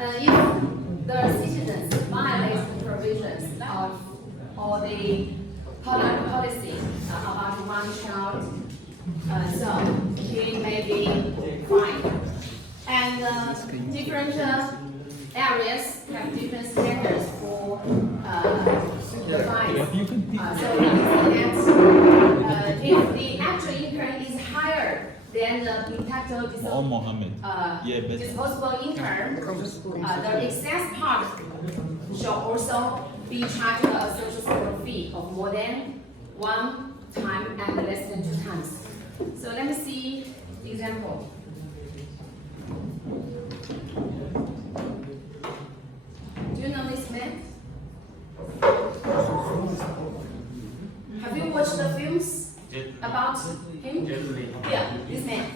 if the citizens violate the provisions of or the policy about one child, so he may be fined. And different areas have different standards for the fines. So we can see that if the actual income is higher than the taxable disposable income, the excess part shall also be charged a social security fee of more than 1 time and less than 2 times. So let me see the example. Do you know this man? Have you watched the films about him? Yeah, this man.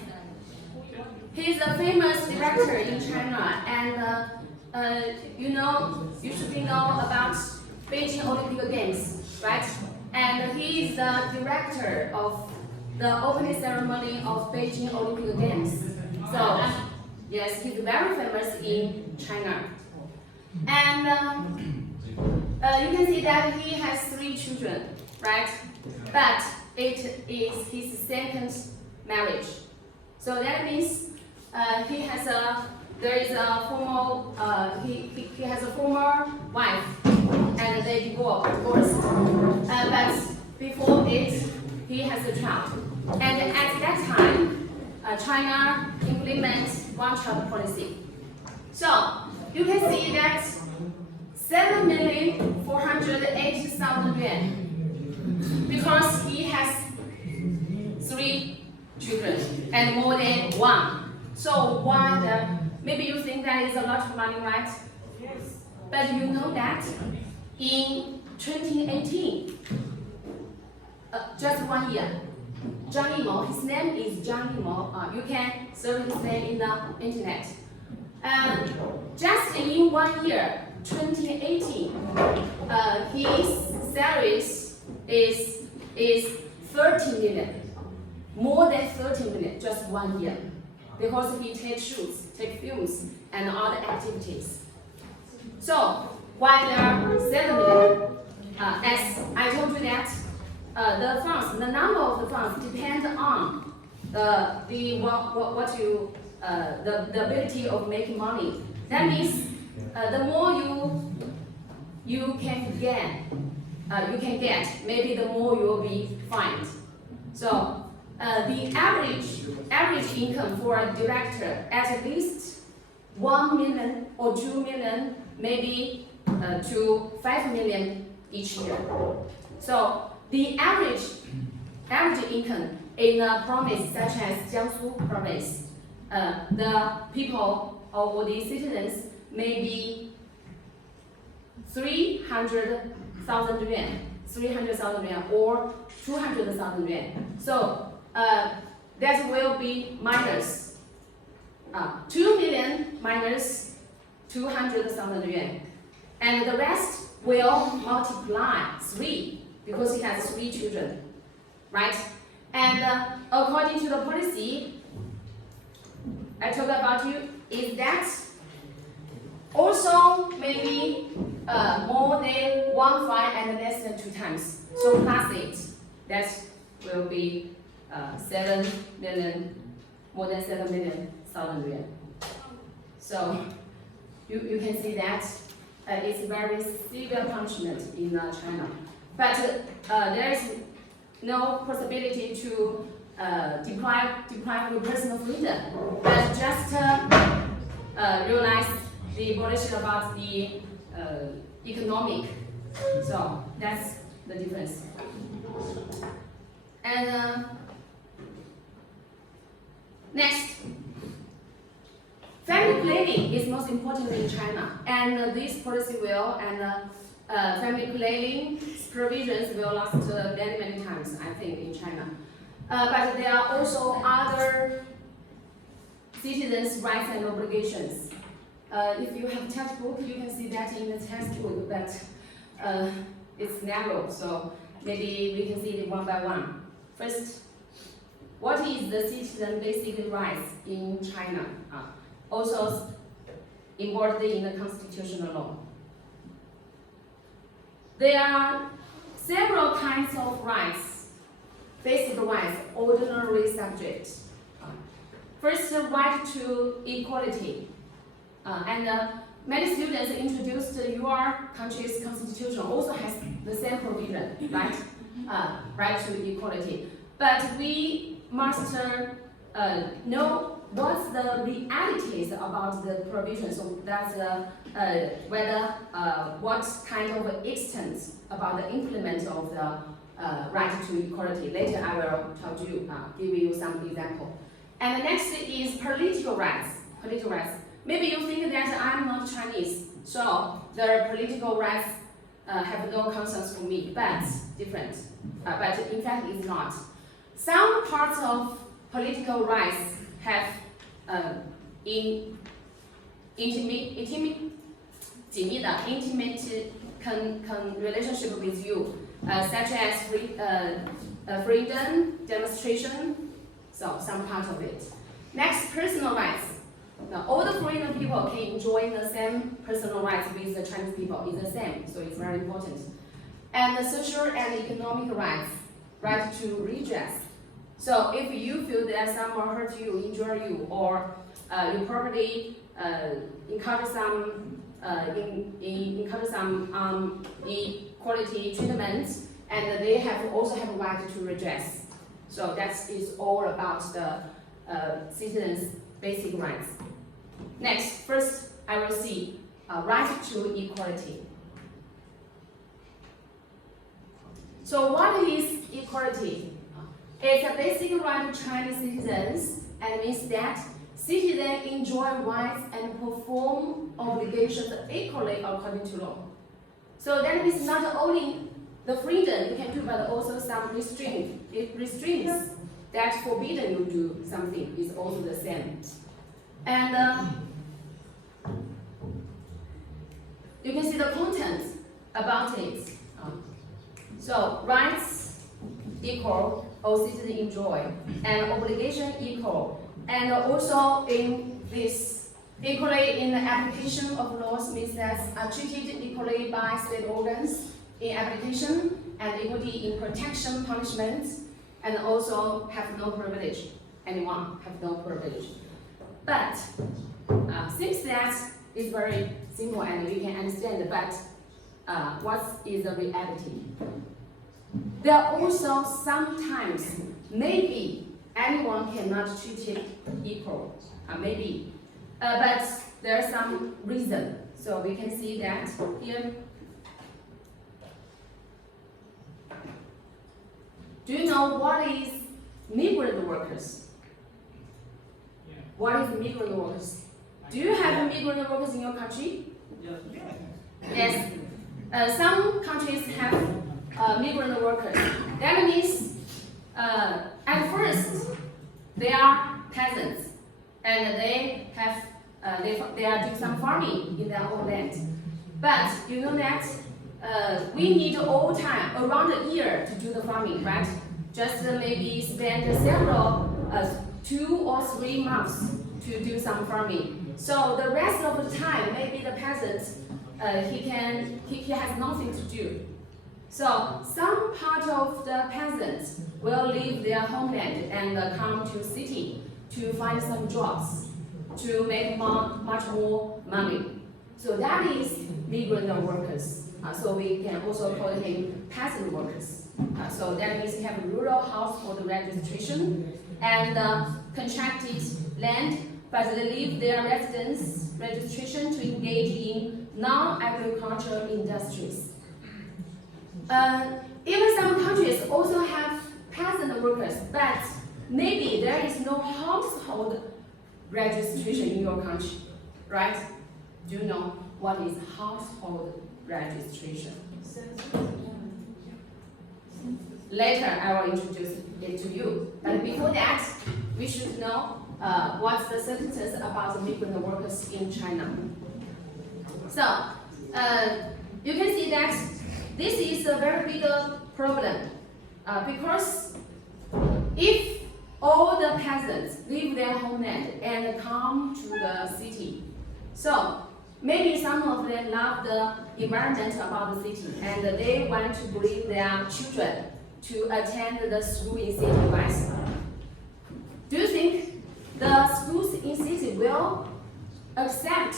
He's a famous director in China, and you should know about Beijing Olympic Games, right? And he is the director of the opening ceremony of Beijing Olympic Games. So, yes, he's very famous in China. And you can see that he has 3 children, right? But it is his second marriage. So that means he has a former wife, and they divorced. But before it, he has a child. And at that time, China implements one-child policy. So you can see that 7,480,000 yuan, because he has 3 children and more than 1. So maybe you think that is a lot of money, right? Yes. But you know that in 2018, just 1 year, Zhang Yimou, his name is Zhang Yimou. You can search his name in the internet. Just in 1 year, 2018, his salaries is 30 million, more than 30 million, just 1 year, because he takes shoots, takes films, and other activities. So while there are 7 million, as I told you that the number of the funds depends on the ability of making money. That means the more you can get, maybe the more you will be fined. So the average income for a director at least 1 million or 2 million, maybe to 5 million each year. So the average income in a province such as Jiangsu province, the people or the citizens may be 300,000 yuan, or 200,000 yuan. So that will be minus 2 million minus 200,000 yuan, and the rest will multiply 3 because he has 3 children, right? And according to the policy I talked about you, is that also maybe more than 1 fine and less than 2 times. So plus 8, that will be 7 million, more than 7 million thousand yuan. So you can see that it's very severe punishment in China. But there is no possibility to deprive your personal freedom, but just realize the policy about the economic. So that's the difference. And next, family planning is most important in China, and this policy will family planning provisions will last many times, I think, in China. But there are also other citizens' rights and obligations. If you have textbook, you can see that in the textbook, but it's narrow, so maybe we can see it one by one. First, what is the citizen basic rights in China? Also embodied in the constitutional law. There are several kinds of rights, basic rights, ordinary subject. First, the right to equality. Many students introduced your country's constitution also has the same provision, right? Right to equality. But we must know what's the realities about the provision. So that's whether what kind of extent about the implement of the right to equality. Later I will tell you, give you some example. And the next is political rights. Political rights. Maybe you think that I'm not Chinese, so the political rights have no concerns for me, but different. But in fact, it's not. Some parts of political rights have intimate relationship with you, such as freedom, demonstration, so some part of it. Next, personal rights. Now, all the foreign people can enjoy the same personal rights with the Chinese people. It's the same, so it's very important. And the social and economic rights, right to redress. So if you feel that someone hurt you, injure you, or your property encounter some inequality treatment, and they also have a right to redress. So that is all about the citizens' basic rights. Next, first I will see right to equality. So what is equality? It's a basic right of Chinese citizens, and means that citizens enjoy rights and perform obligations equally according to law. So that means not only the freedom you can do, but also some restraints that forbidden you do something is also the same. And you can see the content about it. So rights equal, all citizens enjoy, and obligation equal, and also in this equally in the application of laws means that are treated equally by state organs in application, and equality in protection, punishment, and also have no privilege. Anyone have no privilege. But since that is very simple and we can understand, but what is the reality? There are also sometimes maybe anyone cannot treat it equal, maybe, but there are some reason. So we can see that here. Do you know what is migrant workers? Yeah. What is migrant workers? Do you have migrant workers in your country? Yes. Yes. Some countries have migrant workers. That means at first they are peasants and they have they are doing some farming in their own land. But you know that we need all time around a year to do the farming, right? Just maybe spend several 2 or 3 months to do some farming. So the rest of the time, maybe the peasant he has nothing to do. So some part of the peasants will leave their homeland and come to city to find some jobs to make much more money. So that is migrant workers. So we can also call him peasant workers. So that means they have rural household registration and contracted land, but they leave their residence registration to engage in non-agricultural industries. Even some countries also have peasant workers, but maybe there is no household registration in your country, right? Do you know what is household registration? Later, I will introduce it to you. But before that, we should know what's the circumstances about the migrant workers in China. So, you can see that this is a very big problem because if all the peasants leave their homeland and come to the city, So maybe some of them love the environment about the city and they want to bring their children to attend the school in city, right? Do you think the schools in city will accept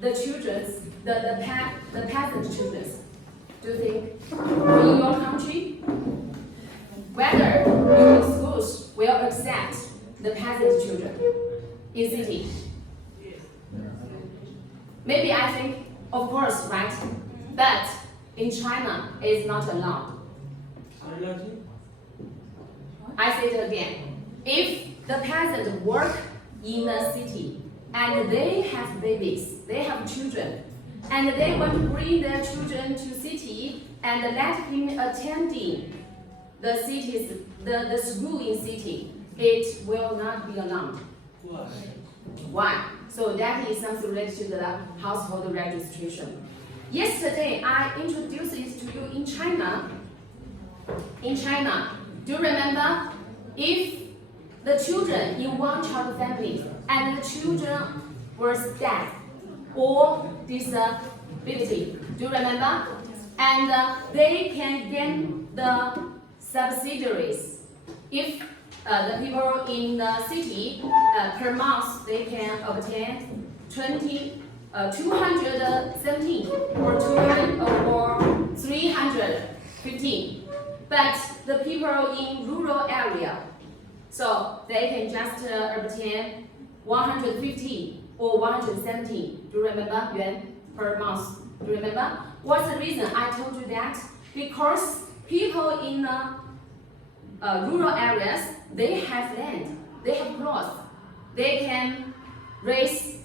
the children's, the peasant children? Do you think in your country, whether your schools will accept the peasant children in city? Maybe I think, of course, right? But in China, it's not allowed. I say it again. If the peasants work in the city and they have babies, they have children, and they want to bring their children to city and let him attending the cities, the school in city, it will not be allowed. Why? So that is something related to the household registration. Yesterday, I introduced it to you in China. In China, do you remember? If the children in one child family and the children were dead or disability, do you remember? And they can get the subsidies. If the people in the city per month they can obtain 217 or 315, but the people in rural area, so they can just obtain 150 or 170. Do you remember, yuan per month? Do you remember? What's the reason I told you that? Because people in rural areas, they have land, they have clothes, they can raise,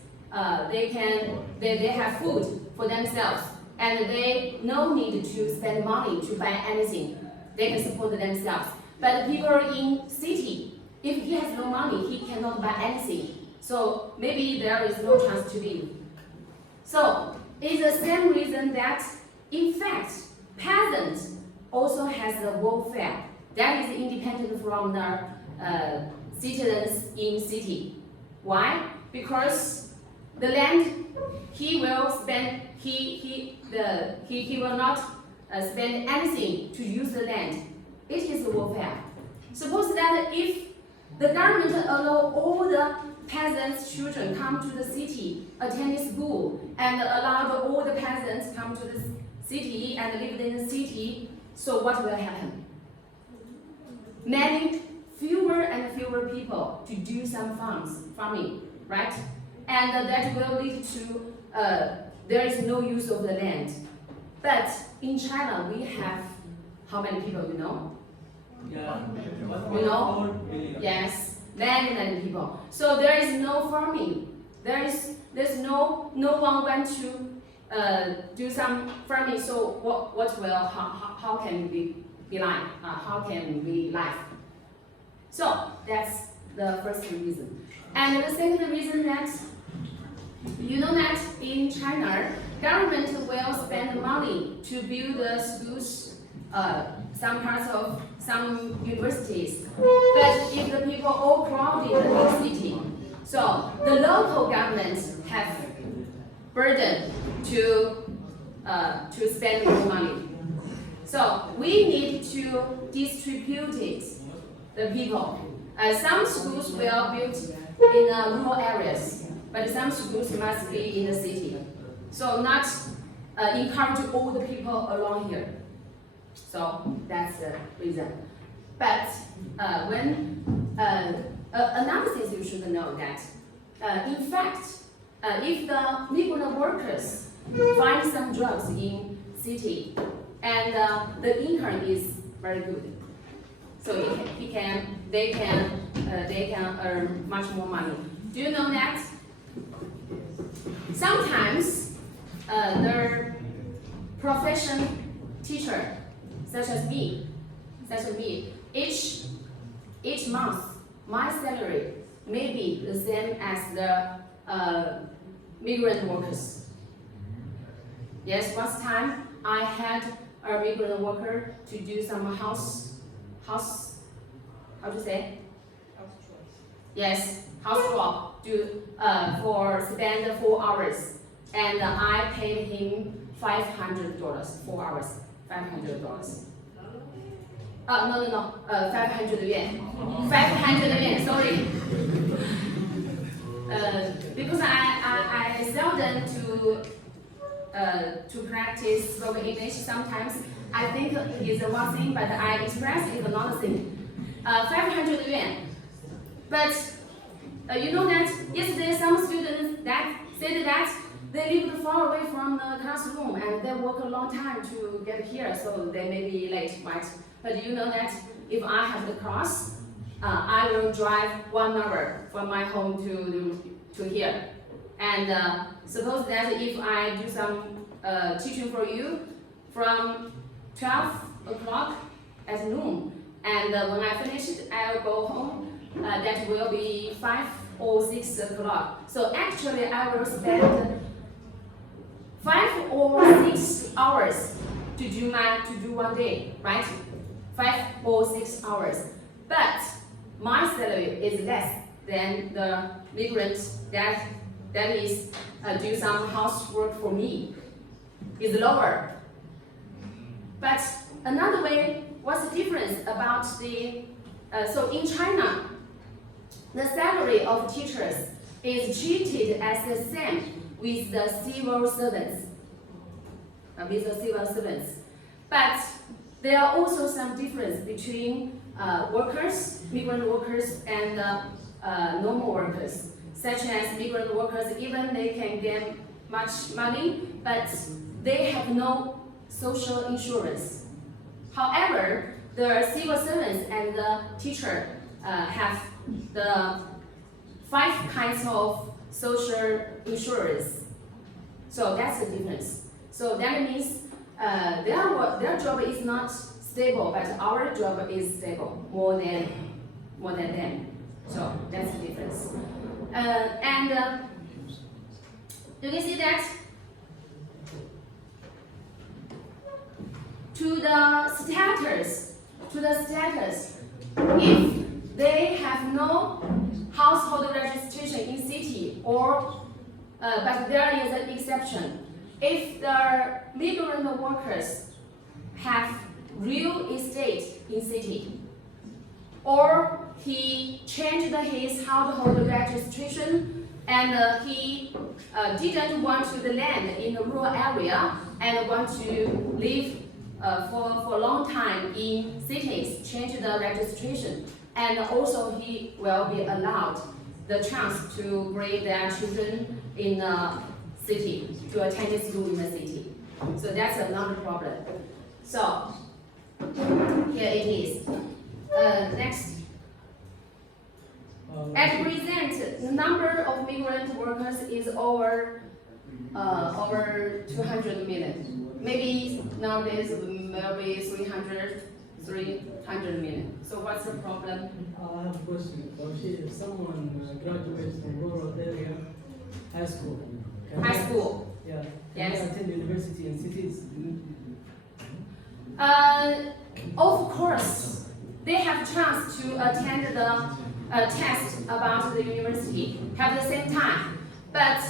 they have food for themselves, and they no need to spend money to buy anything. They can support themselves. But people in city, if he has no money, he cannot buy anything. So maybe there is no chance to live. So it's the same reason that, in fact, peasants also has the welfare that is independent from the citizens in city. Why? Because the land he will spend, he will not spend anything to use the land. It is the welfare. Suppose that if the government allow all the peasants' children come to the city, attend school, and allow all the peasants come to the city and live in the city, so what will happen? Many fewer and fewer people to do some farming, right? And that will lead to there is no use of the land. But in China, we have how many people, you know? Yeah. You know? Yes, many people. So there is no farming. There's no one want to do some farming. So what will how can we be like? How can we live? So that's the first reason. And the second reason that you know that in China, government will spend money to build the schools, some parts of some universities. But if the people all crowded in the city, so the local governments have burden to spend more money. So we need to distribute it, the people. Some schools will built in rural areas, but some schools must be in the city. So not encourage all the people along here. So that's the reason. But another thing you should know that, in fact, if the migrant workers find some drugs in city and the income is very good, so they can earn much more money. Do you know that? Sometimes the profession teacher, such as me, each month my salary may be the same as the migrant workers. Yes, one time I had a migrant worker to do some house, how to say? House chores. Yes, house work. for spend 4 hours, and I paid him $500, 4 hours, $500. No, 500 yuan. 500 yuan, sorry. Because I seldom to practice spoken English. Sometimes I think it's one thing, but I express it another thing. 500 yuan. But you know that yesterday some students that said that they lived far away from the classroom and they walk a long time to get here, so they may be late, right? But you know that if I have the class, I will drive 1 hour from my home to here. And suppose that if I do some teaching for you from 12 o'clock at noon, and when I finish it, I'll go home. That will be 5 or 6 o'clock. So actually, I will spend 5 or 6 hours to do one day, right? 5 or 6 hours. But my salary is less than the migrant that is do some housework for me. Is lower. But another way, what's the difference about the so in China, the salary of teachers is treated as the same with the civil servants. But there are also some difference between workers, migrant workers, and normal workers. Such as migrant workers, even they can get much money, but they have no social insurance. However, the civil servants and the teacher have the 5 kinds of social insurance. So that's the difference. So that means their job is not stable, but our job is stable more than them. So that's the difference. And you can see that to the status, if they have no household registration in city, or but there is an exception. If the migrant workers have real estate in city, or he changed his household registration and he didn't want the land in a rural area and want to live for a long time in cities, change the registration, and also he will be allowed the chance to bring their children in a city, to attend school in the city. So that's another problem. So here it is. Next. At present, the number of migrant workers is over 200 million. Maybe nowadays will be 300 million. So what's the problem? I have a question. If someone graduates from rural area, high school. High school. Yeah. Yes. Can they attend university in cities? Of course, they have chance to attend the test about the university at the same time. But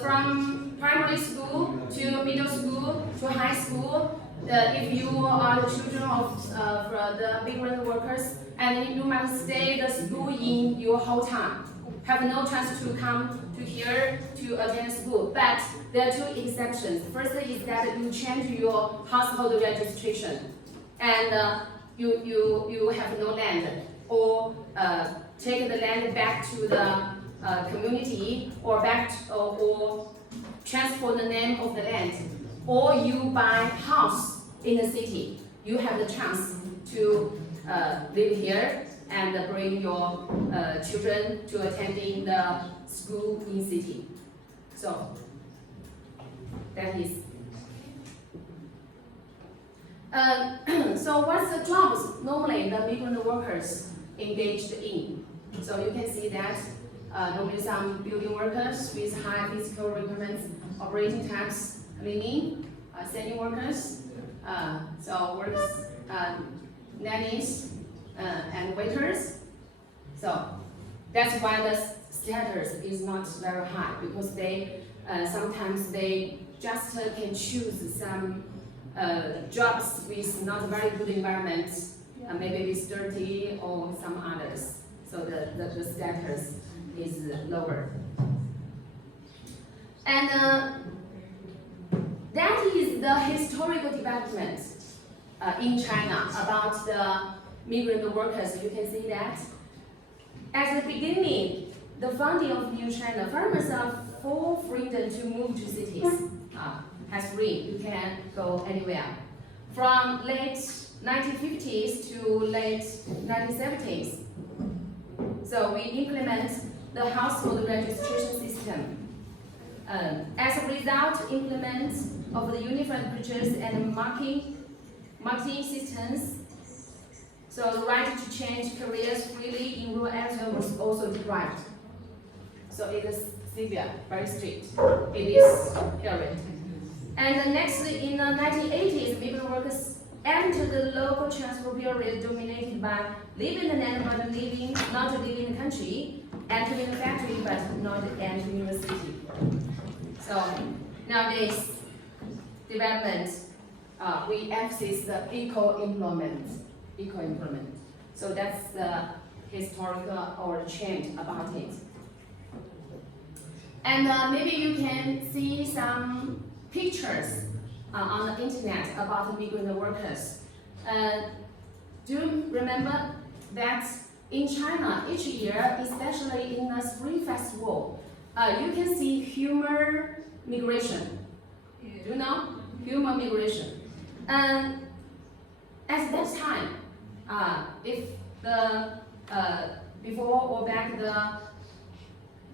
from primary school to middle school to high school, if you are the children of the migrant workers, and you must stay the school in your hometown, have no chance to come to here to attend school. But there are 2 exceptions. First is that you change your household registration, and you have no land, or take the land back to the community, or or transfer the name of the land, or you buy house in the city. You have the chance to live here and bring your children to attending the school in city. So that is. So what's the jobs normally the migrant workers engaged in? So you can see that normally some building workers with high physical requirements, operating types, cleaning, sending workers, so works, nannies, and waiters. So That's why the status is not very high, because they sometimes they just can choose some jobs with not very good environment, maybe it's dirty or some others. So the status is lower. And that is the historical development in China about the migrant workers. You can see that. At the beginning, the founding of New China, farmers are full freedom to move to cities. Has free, you can go anywhere. From late 1950s to late 1970s. So we implement the household registration system. As a result, implement of the uniform purchase and marketing systems. So the right to change careers freely in rural areas was also deprived. So it is severe, very strict in this period. And next, in the 1980s, migrant workers entered the local transfer period dominated by living in the land but not living in the country, entering the factory but not entering the city. So nowadays, development, we emphasize the eco-employment. So that's the historical or change about it. And maybe you can see some pictures on the internet about migrant workers. Do you remember that in China, each year, especially in the Spring Festival, you can see human migration. Do you know? Human migration. And at that time, if the before or back the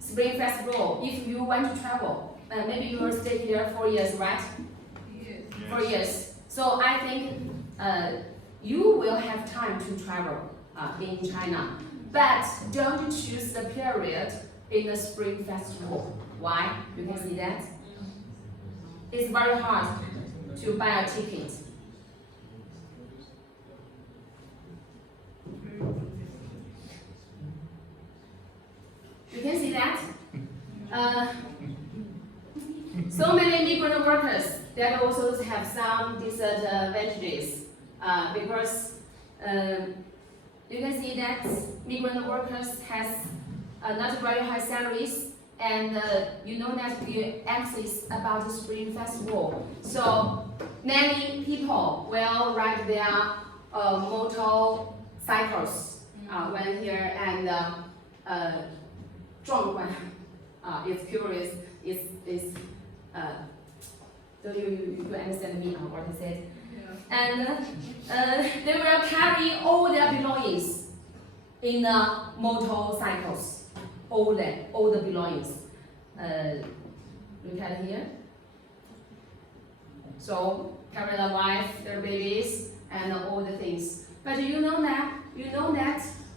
Spring Festival, if you want to travel, maybe you will stay here 4 years, right? Yes. 4 years. So I think you will have time to travel in China, but don't choose the period in the Spring Festival. Why? You can see that. It's very hard to buy a ticket. You can see that. So many migrant workers that also have some disadvantages because you can see that migrant workers has not very high salaries, and you know that we emphasize about the Spring Festival. So many people will ride their motorcycles when here, and 壮观. It's curious. It's do you understand me what I said? Yeah. And they will carry all their belongings in the motorcycles. All the belongings. Look at here. So carry the wife, their babies, and all the things. But you know that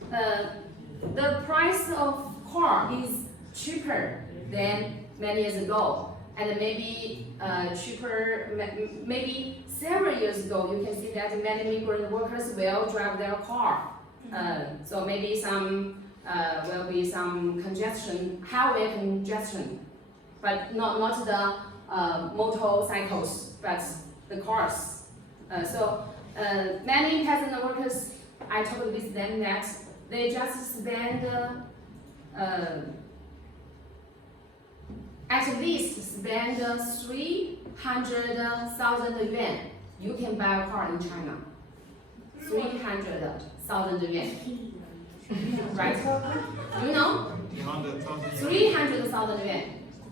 the price of car is cheaper than many years ago, and maybe cheaper. Maybe several years ago, you can see that many migrant workers will drive their car. So maybe some will be some congestion, highway congestion, but not the motorcycles, but the cars. So many peasant workers, I talked with them that they just spend at least spend 300,000 yuan. You can buy a car in China. 300,000 yuan. Right? You know? 300,000 yuan.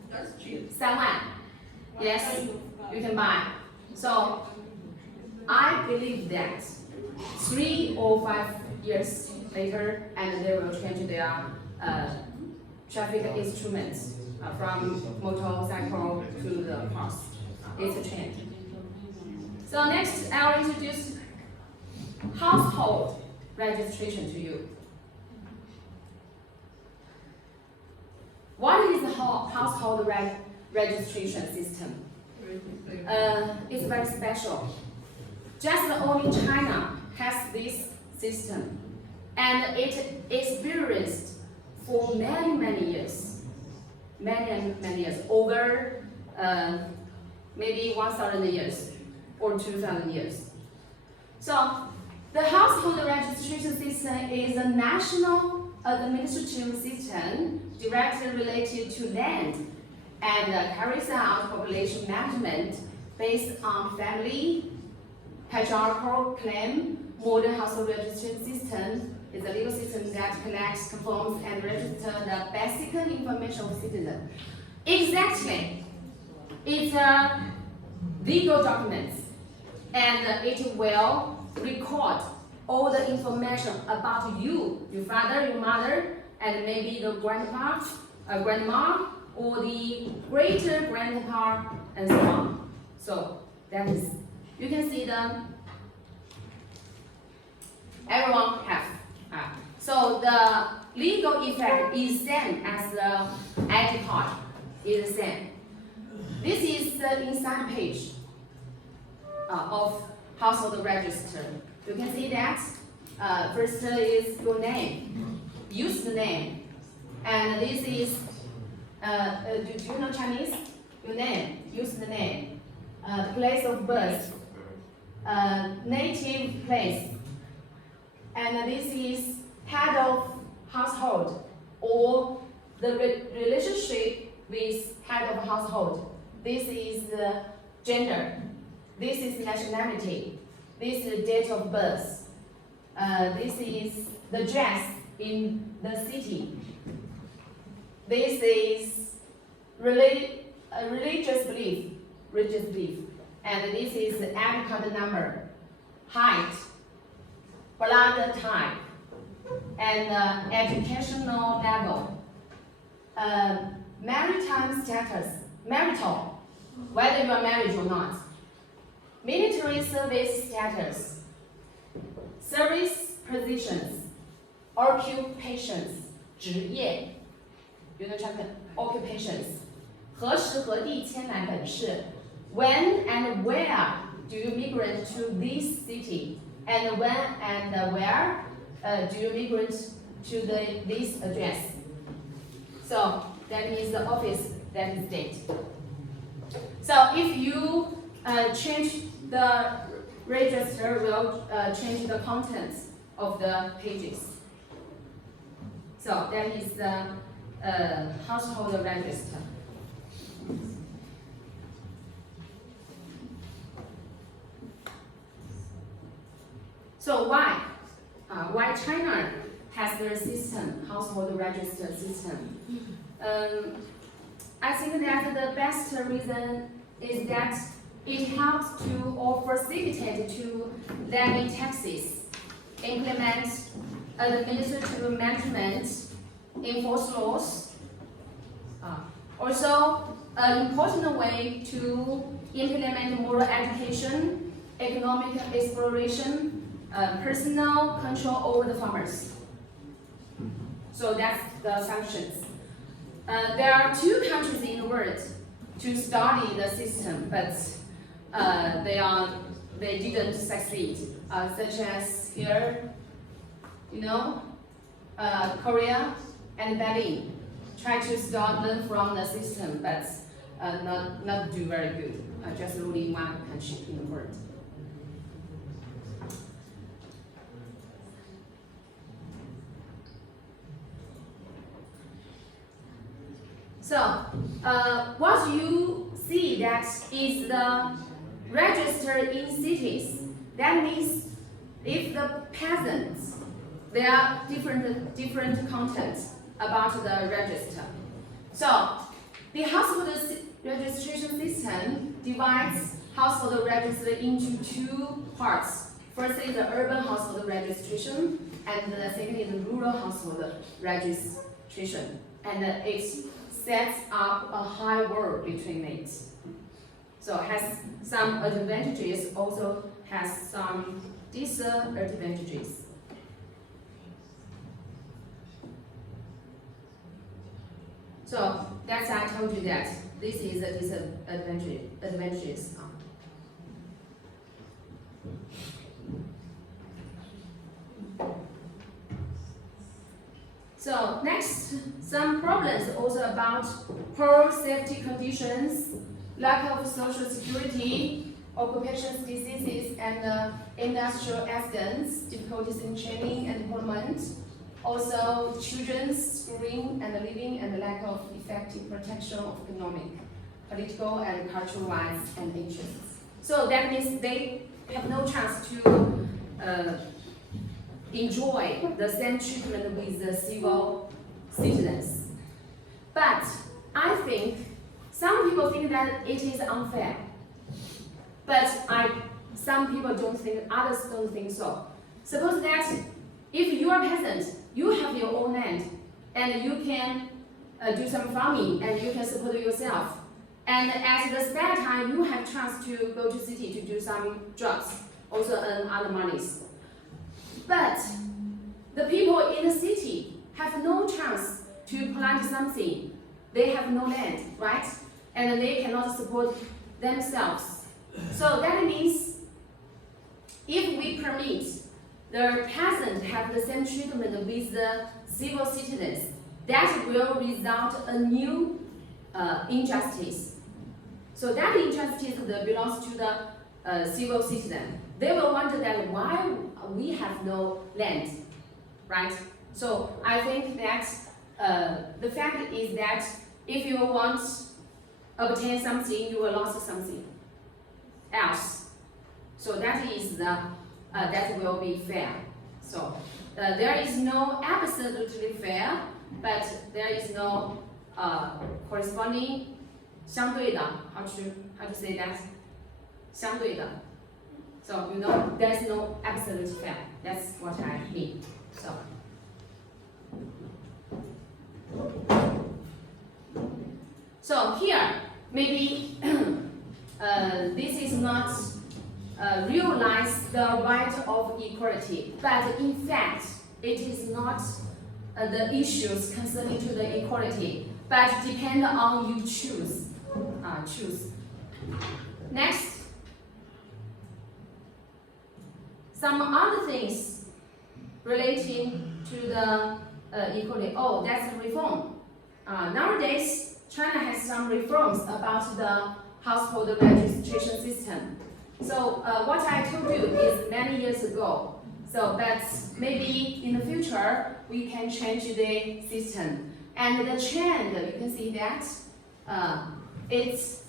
That's cheap. 3万. Yes, you can buy. So I believe that 3 or 5 years later, and they will change their traffic instruments from motorcycle to the cars. It's a change. So next, I'll introduce household registration to you. What is the household registration system? It's very special. Just only China has this system, and it experienced for many years, many years, over maybe 1,000 years or 2,000 years. So the household registration system is a national administrative system directly related to land and carries out population management based on family, patriarchal claim. Modern household registration system is a legal system that collects, conforms, and registers the basic information of citizens. Exactly, it's a legal document, and it will record all the information about you, your father, your mother, and maybe the grandpa, grandma, or the great-grandpa, and so on. So that is, you can see everyone have. So the legal effect is same as the ID card, is the same. This is the inside page of household register. You can see that first is your name, use the name, and this is do you know Chinese? Your name, use the name, place of birth, native place, and this is head of household or the relationship with head of household. This is gender. This is nationality. This is date of birth. This is the dress in the city. This is religious belief, and this is the ID card number, height, blood type, and educational level, maritime status, marital, whether you are married or not, military service status, service positions, occupations, 职业 you know occupations, 何时何地迁来本市 when and where do you migrate to this city, and when and where do you migrate to this address. So that is the office, that is date. So if you change the register, will change the contents of the pages. So that is the household register. So why China has their system, household register system? I think that the best reason is that it helps to or facilitate to levy taxes, implement administrative management, enforce laws. Also, an important way to implement moral education, economic exploration, personal control over the farmers. So that's the functions. There are 2 countries in the world to study the system, but they didn't succeed, such as here, you know, Korea and Berlin. Try to learn from the system, but not do very good. Just only 1 country in the world. So, what you see that is the register in cities. That means if the peasants, there are different contents about the register. So, the household registration system divides household register into 2 parts. First is the urban household registration, and the second is the rural household registration. And it sets up a high wall between it. So it has some advantages, also has some disadvantages. So that's I told you that this is a disadvantages. So next, some problems also about poor safety conditions, lack of social security, occupational diseases, and industrial accidents, difficulties in training and employment, also children's schooling and living, and lack of effective protection of economic, political, and cultural rights and interests. So that means they have no chance to enjoy the same treatment with the civil citizens. But I think some people think that it is unfair. But some people don't think, others don't think so. Suppose that if you are peasant, you have your own land, and you can do some farming, and you can support yourself. And at the spare time, you have chance to go to city to do some jobs, also earn other monies. But the people in the city have no chance to plant something. They have no land, right? And they cannot support themselves. So that means if we permit the peasant have the same treatment with the civil citizens, that will result a new injustice. So that injustice belongs to the civil citizen. They will wonder that why we have no land, right? So I think that the fact is that if you want to obtain something, you will lose something else. So that is that will be fair. So there is no absolutely fair, but there is no corresponding 相对的 how to say that 相对的 so you know there's no absolute fair. That's what I mean. So here maybe this is not realize the right of equality, but in fact it is not the issues concerning to the equality, but depend on you choose. Next, some other things relating to the equality. Oh, that's reform. Nowadays, China has some reforms about the household registration system. So what I told you is many years ago. So but maybe in the future we can change the system. And the trend, you can see that it's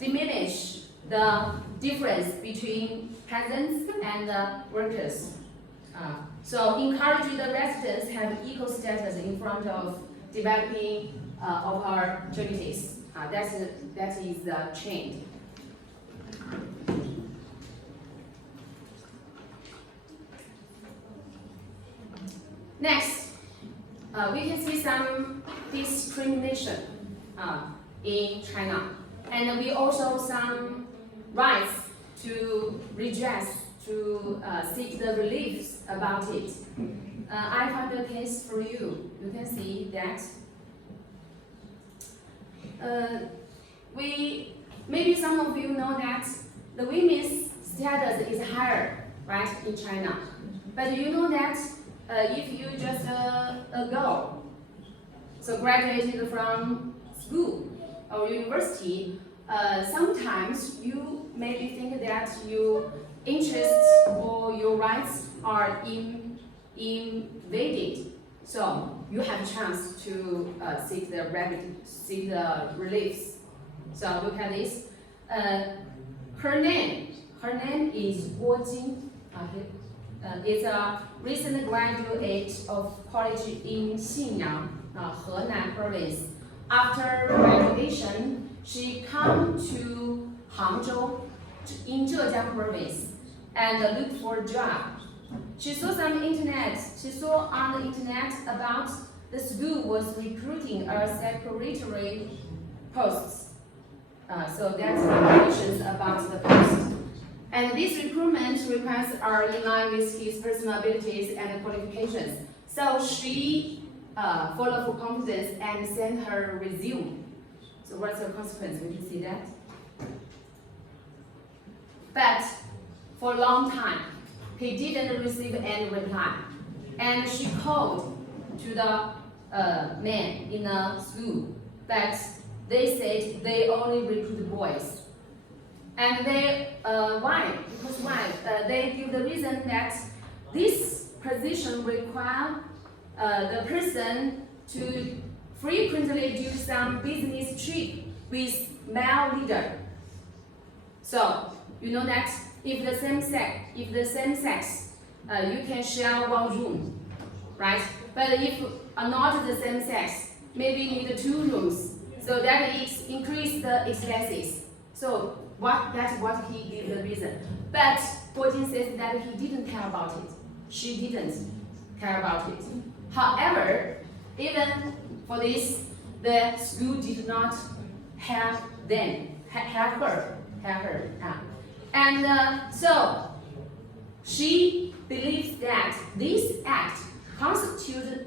diminish the difference between peasants and workers. So encourage the residents have equal status in front of developing opportunities. That is the trend. Next, we can see some discrimination in China, and we also some rights to redress, to seek the reliefs about it. I found a case for you. You can see that maybe some of you know that the women's status is higher, right, in China. But you know that if you just a girl, so graduated from school or university, sometimes you maybe think that your interests or your rights are invaded. So you have a chance to seek the reliefs. So look at this. Her name is Guo Jing. Is a recent graduate of college in Xinyang, Henan province. After graduation, she come to Hangzhou in Zhejiang province and looked for a job. She saw on the internet about the school was recruiting a secretary posts. So that's the questions about the post. And these recruitment requests are in line with his personal abilities and qualifications. So she followed for confidence and sent her resume. So what's the consequence? We can see that. But for a long time, he didn't receive any reply. And she called to the men in a school, but they said they only recruit boys. And they, why? Because why? They give the reason that this position requires the person to frequently do some business trip with male leader. So you know that if the same sex, you can share one room, right? But if not the same sex, maybe you need 2 rooms. So that is increase the expenses. So that's what he gave the reason. But Guojin says that he didn't care about it. She didn't care about it. However, even for this, the school did not have her. And so she believes that this act constitutes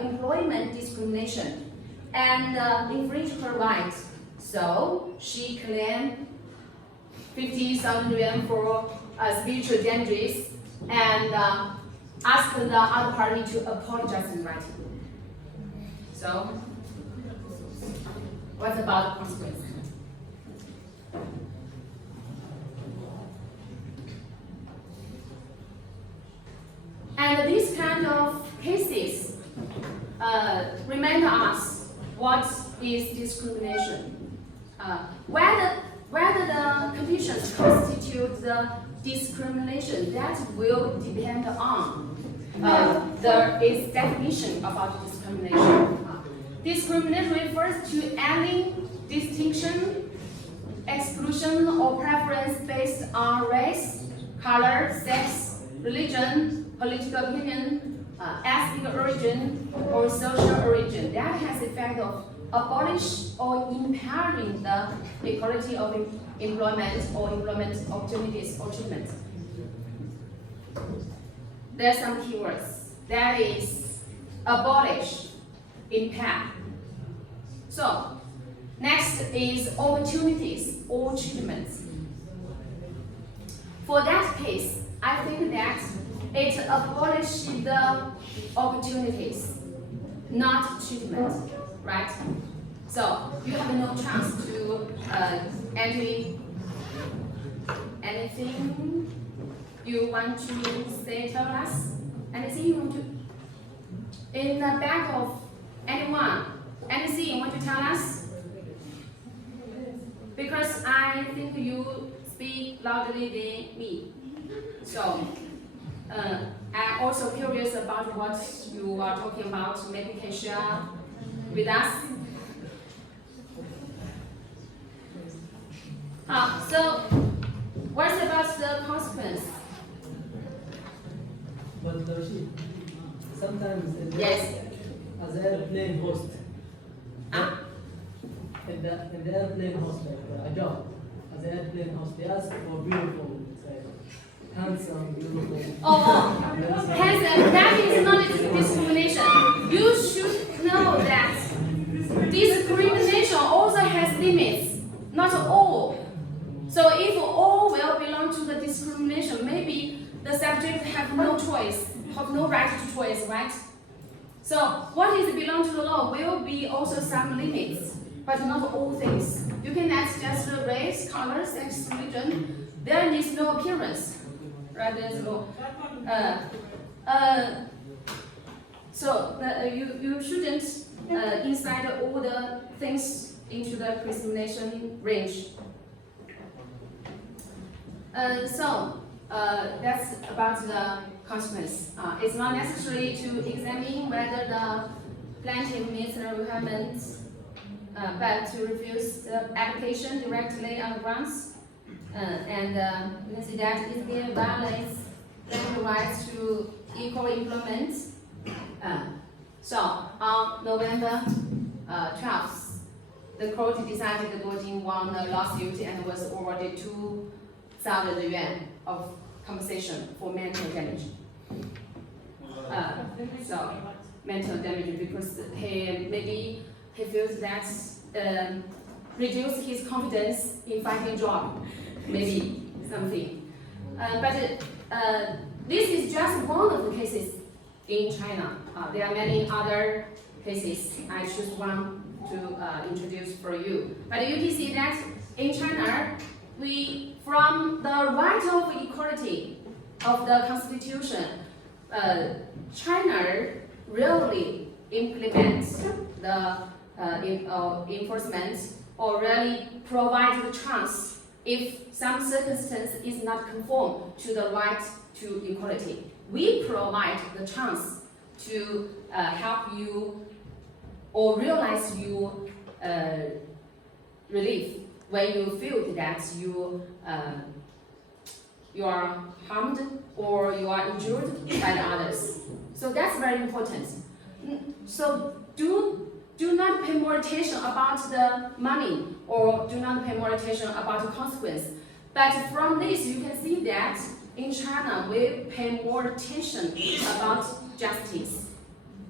employment discrimination and infringe her rights. So she claimed 50,000 yuan for spiritual damages and asked the other party to apologize in writing. So, what about the consequence? And these kind of cases remind us what is discrimination. Whether the conditions constitute the discrimination, that will depend on its definition about discrimination. Discrimination refers to any distinction, exclusion, or preference based on race, color, sex, religion, political opinion, ethnic origin, or social origin that has the effect of abolish or impairing the equality of employment or employment opportunities or treatment. There are some keywords. That is abolish, impair. So, next is opportunities or treatments. For that case, I think that it abolishes the opportunities, not treatment, right? So you have no chance to enter anything you want to say, tell us. Anything you want to, in the back of anyone, anything you want to tell us? Because I think you speak loudly than me. So I'm also curious about what you are talking about. Maybe you can share with us. So what's about the consequence? But sometimes Yes. as an airplane host, in the airplane host, like a job, as an airplane host, they ask for beautiful, handsome, beautiful. Oh, handsome, that is not discrimination. You should know that discrimination also has limits, not all. So if all will belong to the discrimination, maybe the subject have no choice, have no right to choice, right? So what is belong to the law will be also some limits, but not all things. You cannot just race, color, sex, religion. There is no appearance, right? There's no. You shouldn't inside all the things into the discrimination range. That's about the consequence. It's not necessary to examine whether the plaintiff meets the requirements, but to refuse the application directly on the grounds. You can see that it violates the rights to equal employment. On November 12th, the court decided that Guojin won the lawsuit and was awarded 2,000 yuan of compensation for mental damage. Mental damage because he feels that reduce his confidence in finding job, maybe something. But this is just one of the cases in China. There are many other cases. I choose one to introduce for you. But you can see that in China, from the right of equality of the constitution, China rarely implements the enforcement or really provides the chance if some circumstance is not conform to the right to equality. We provide the chance to help you or realize you relief when you feel that you are harmed or you are injured by the others. So that's very important. So do not pay more attention about the money or do not pay more attention about the consequence. But from this, you can see that in China, we pay more attention about justice,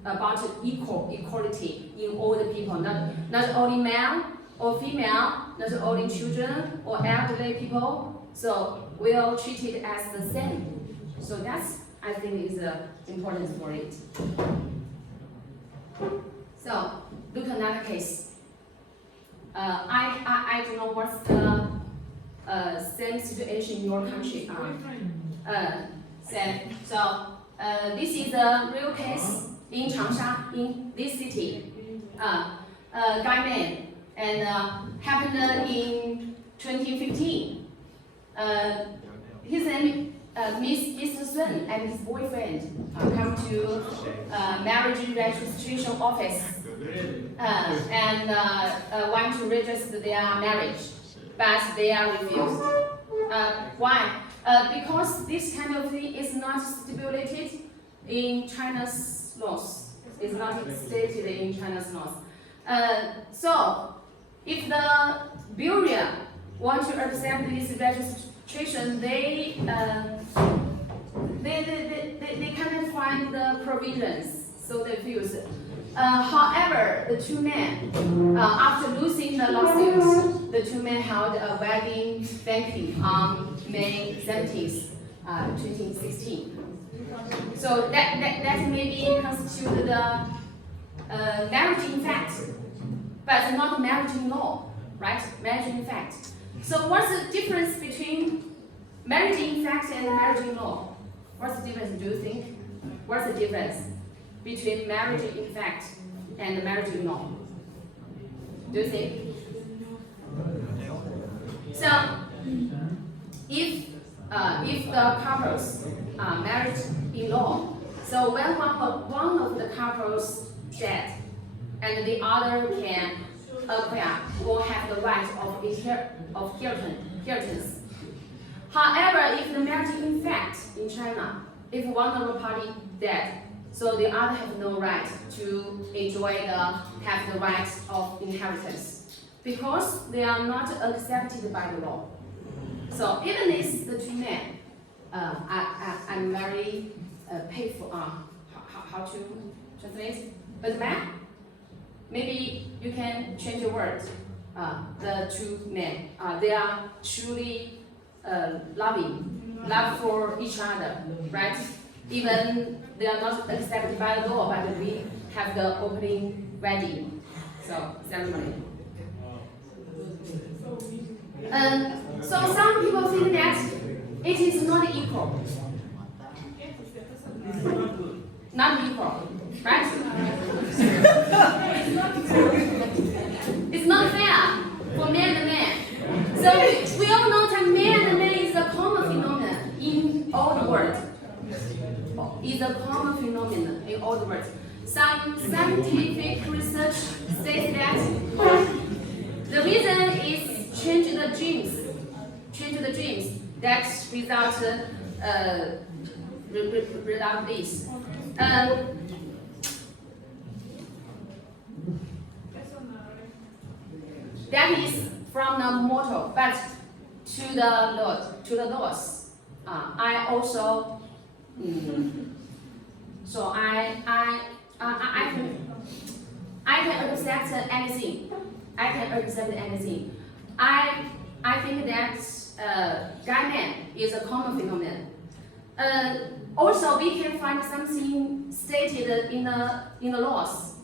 about equality in all the people, not only male or female, not only children or elderly people. So we are treated as the same. So that's, I think, is important for it. So look at another case. I don't know what's the same situation in your country. So this is a real case in Changsha, in this city. Guy man, and happened in 2015. His name Mr. Sun and his boyfriend come to marriage registration office and want to register their marriage, but they are refused. Why? Because this kind of thing is not stipulated in China's laws. It's not stated in China's laws. So, if the bureau want to accept this registration, they cannot find the provisions, so they refuse. However, the two men, after losing the lawsuit, the two men held a wedding banquet on May 17th, 2016. So that maybe constitute the marriage in fact, but not marriage in law, right? Marriage in fact. So what's the difference between marriage in fact and marriage in law? What's the difference, do you think? What's the difference between marriage in fact and marriage in law? Do you think? So, if the couples are married in law, so when one of the couples dead, and the other can acquire or have the right of inheritance. However, if the marriage in fact in China, if one of the party dead, so the other have no right to have the right of inheritance because they are not accepted by the law. So even if the two men, I'm very painful. How to translate? But man, maybe you can change the word. The two men, they are truly love for each other, right? Even they are not accepted by the law, but we have the opening wedding, so ceremony. So some people think that it is not equal. Not equal, right? It's not fair for man and man. So we all know that man and man is a common phenomenon in all the world. Is a common phenomenon in all the world. Some scientific research says that the reason is change the genes that result this. That is from the mortal, but to the laws. I also. So I can accept anything. I think that guy man is a common phenomenon. also we can find something stated in the laws.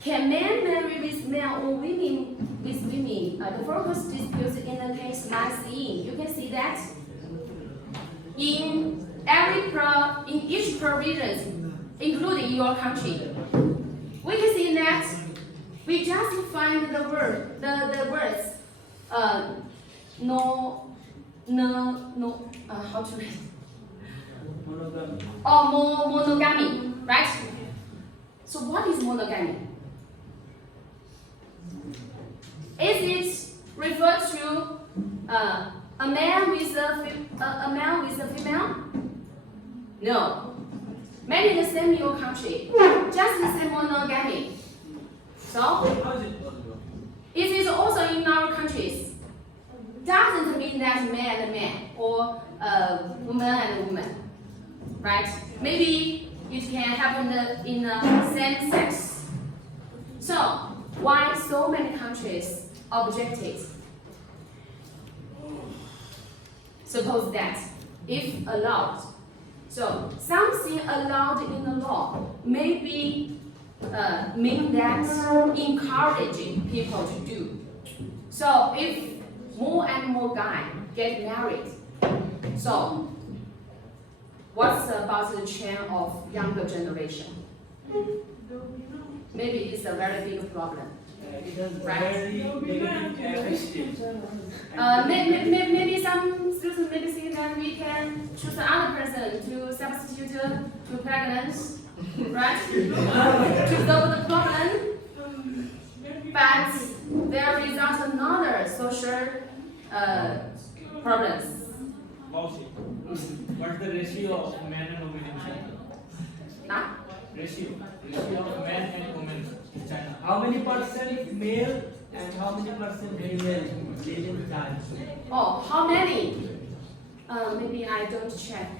Can men marry with men or women with women? The focus disputes in the case lies in. You can see that in each provision, including your country. We can see that we just find the words how to read? Monogamy. Or monogamy, right? So what is monogamy? Is it referred to a man with a female? No. Maybe the same in your country, just the same monogamy. So How is it possible? it is also in our countries. Doesn't mean that man and man or woman and woman, right? Maybe it can happen in the same sex. So why so many countries objected? Suppose that if allowed, so something allowed in the law maybe mean that encouraging people to do. So if more and more guys get married, so what's about the trend of younger generation? Maybe it's a very big problem. It has Right. very negative Maybe some students maybe think that we can choose another person to substitute to pregnant, right? To solve the problem. But there result another social problems. What's the ratio of men and women in China? Huh? Ratio of men and women in China. How many percent male and how many percent female live in China? Oh, how many? Maybe I don't check.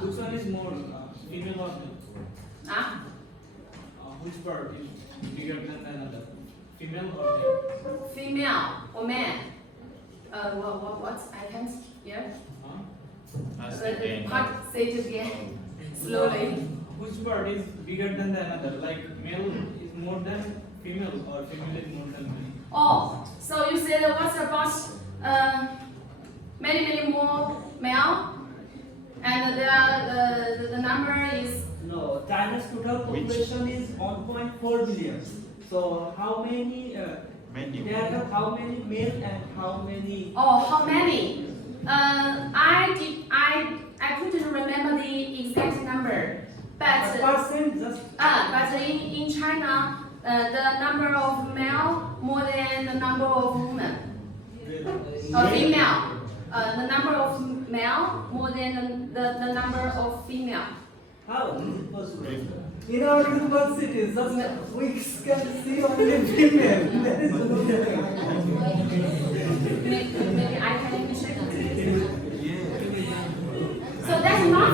Which one is more female or male? Huh? Which part is bigger than another? Female or male? Female or man? What? I can't hear. Say it again. Slowly. Which part is bigger than the another? Like male is more than female or female is more than male? Oh, so you said what's about many more male, and the number is No, China's total population is 1.4 billion. So how many? They have how many male and how many? how many? I couldn't remember the exact number, but Percent just. but in China, the number of male more than the number of women. Female. The number of male more than the number of female. How is it possible? In our universities, just we can see only female. There is no Maybe I can check. So that's not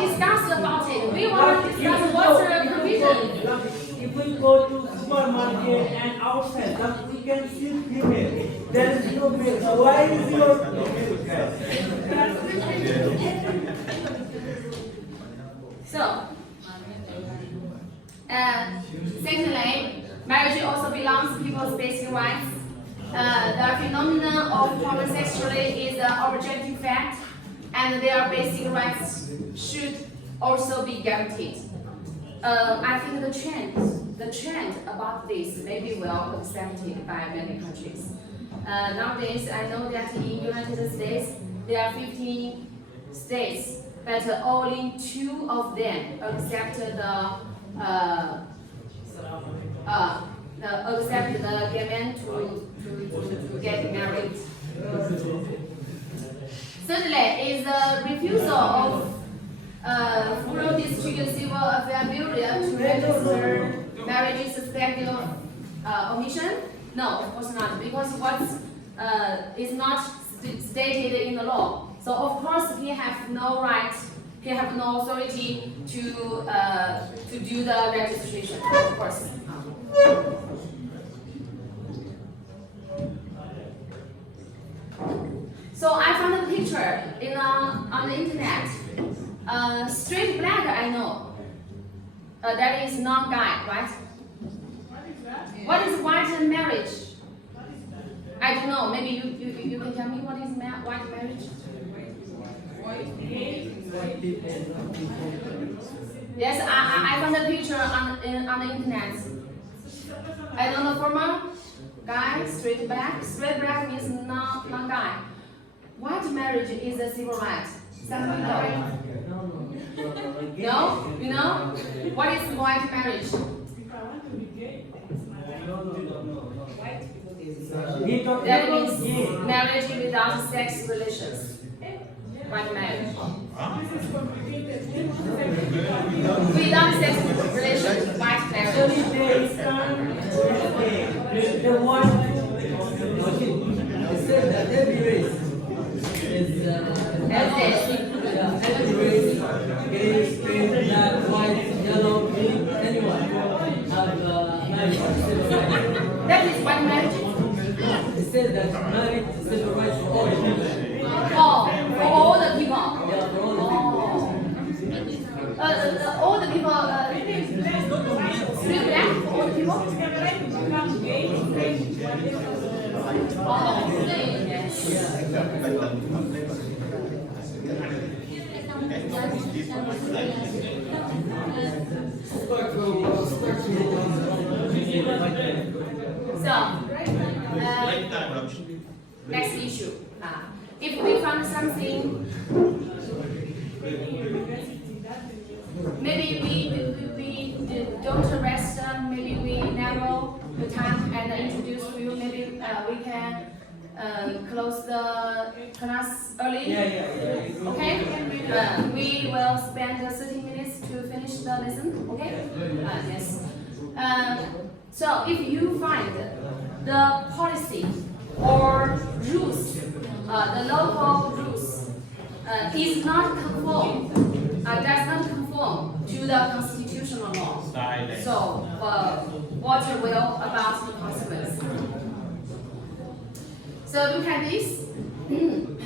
discuss about it. We want to discuss what's the provision. If we go to supermarket and outside, just we can see female. There is no male. So why is your So, secondly, marriage also belongs to people's basic rights. The phenomenon of homosexuality is an objective fact, and their basic rights should also be guaranteed. I think the trend about this may be well accepted by many countries. Nowadays, I know that in the United States, there are 15 states, but only 2 of them accept the gay men to get married. Thirdly, is the refusal of Federal District Civil Affairs Bureau to register marriage suspected of omission? No, of course not, because what is not stated in the law. So of course he have no right, he have no authority to do the registration. Of course. So I found picture on the internet. Straight black, I know. That is non-guy, right? What is white marriage? I don't know. Maybe you can tell me what is white marriage? Yes, I found a picture on the internet. I don't know formal guy, straight black. Straight black means non-guy. White marriage is a civil right. Something no? You know? What is white marriage? That means marriage without sex relations. White marriage. Without sex relations, white marriage. The one said that every race is every race, gay, straight, black, white, yellow, green, anyone have marriage civil rights. That is white marriage. It says that marriage is civil rights for all the people. Oh, for all the people. Yeah, for all the people. All the people. Straight black for all the people. Oh, yes. Next issue. If we found something, maybe we don't rest, maybe we narrow the time and introduce you, maybe we can close the class early. Yeah. Okay? We will spend 30 minutes to finish the lesson. Okay? Yes. So if you find the policy or rules, the local rules, is not conform, does not conform to the constitutional law. So what will about the consequence? So look at this. In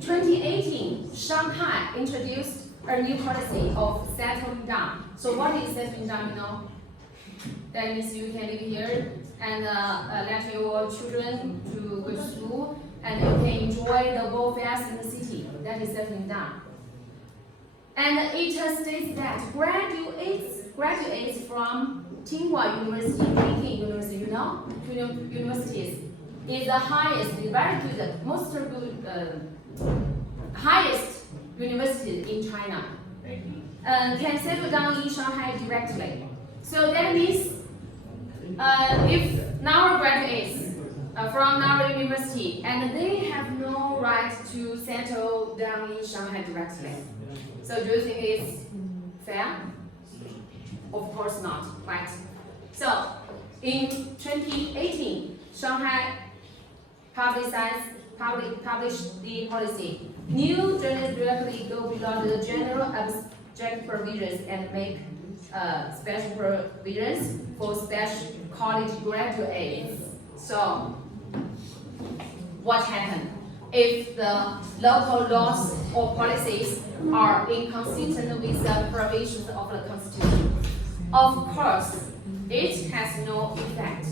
2018, Shanghai introduced a new policy of settling down. So what is settling down, you know? That means you can live here and let your children to go to school and you can enjoy the welfare in the city. That is settling down. And it states that graduates from Tsinghua University, Peking University, you know, universities, is the highest, very good, most good, highest university in China. Can settle down in Shanghai directly. So that means if now graduates from our university and they have no right to settle down in Shanghai directly. So do you think it's fair? Of course not, right? So in 2018, Shanghai published the policy. New journals directly go beyond the general abstract provisions and make special provisions for special college graduates. So, what happened? If the local laws or policies are inconsistent with the provisions of the Constitution, of course, it has no effect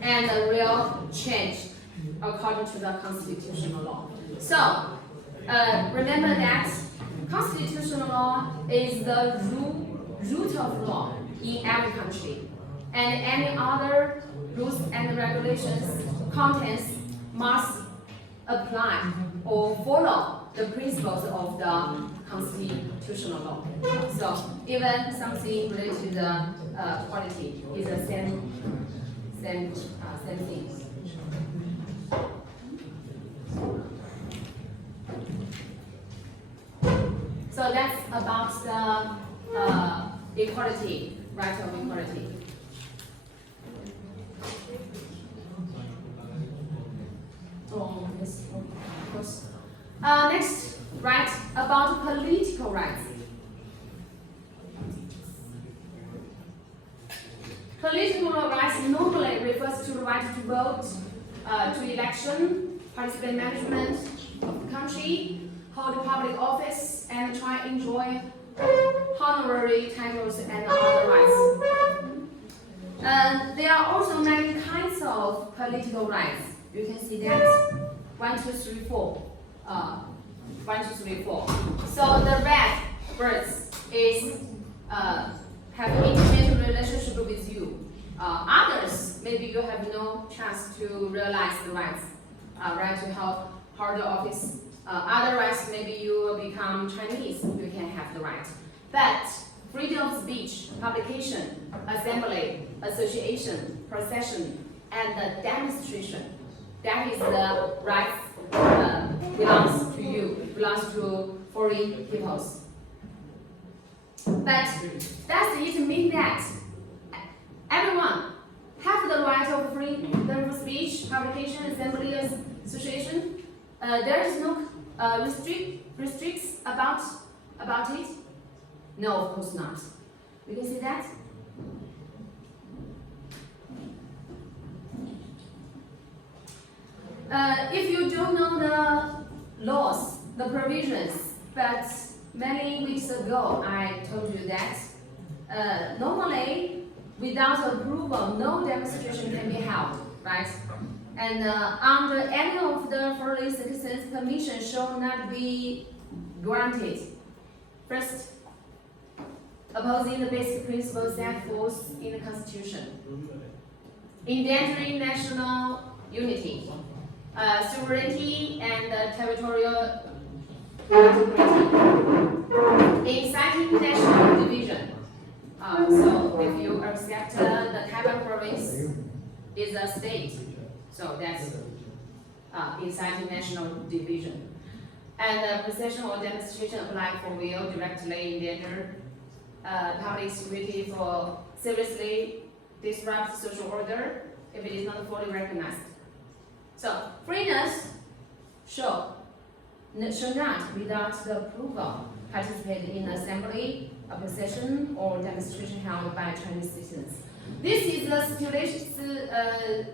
and a real change according to the constitutional law. So, remember that constitutional law is the root of law in every country, and any other rules and regulations, contents must apply or follow the principles of the constitutional law. So even something related to the quality is the same thing. So that's about the equality, right of equality. Oh, yes, of course. Next, right, about political rights. Political rights normally refers to the right to vote, to election, participate in management of the country, hold public office, and try enjoy honorary titles and other rights. There are also many kinds of political rights. You can see that 1, 2, 3, 4. 1, 2, 3, 4. So the red birds is have an intimate relationship with you. Others, maybe you have no chance to realize the rights, right to hold the office. Other rights, maybe you will become Chinese, you can have the right. But freedom of speech, publication, assembly, association, procession, and demonstration, that is the rights belongs to you, belongs to foreign peoples. But does it mean that everyone have the right of freedom of speech, publication, assembly, association? There is no restricts about it? No, of course not. You can see that? If you don't know the laws, the provisions, but many weeks ago I told you that normally without approval no demonstration can be held, right? And under any of the foreign citizens permission shall not be granted. First, opposing the basic principles set forth in the Constitution, endangering national unity, sovereignty and territorial integrity, inciting national division. So if you accept the Taiwan province is a state, so that's inciting national division. And procession or demonstration applied for will directly endanger public security for seriously disrupt social order if it is not fully recognized. So foreigners should not, without the approval, participate in assembly, a procession, or demonstration held by Chinese citizens. This is the stipulations.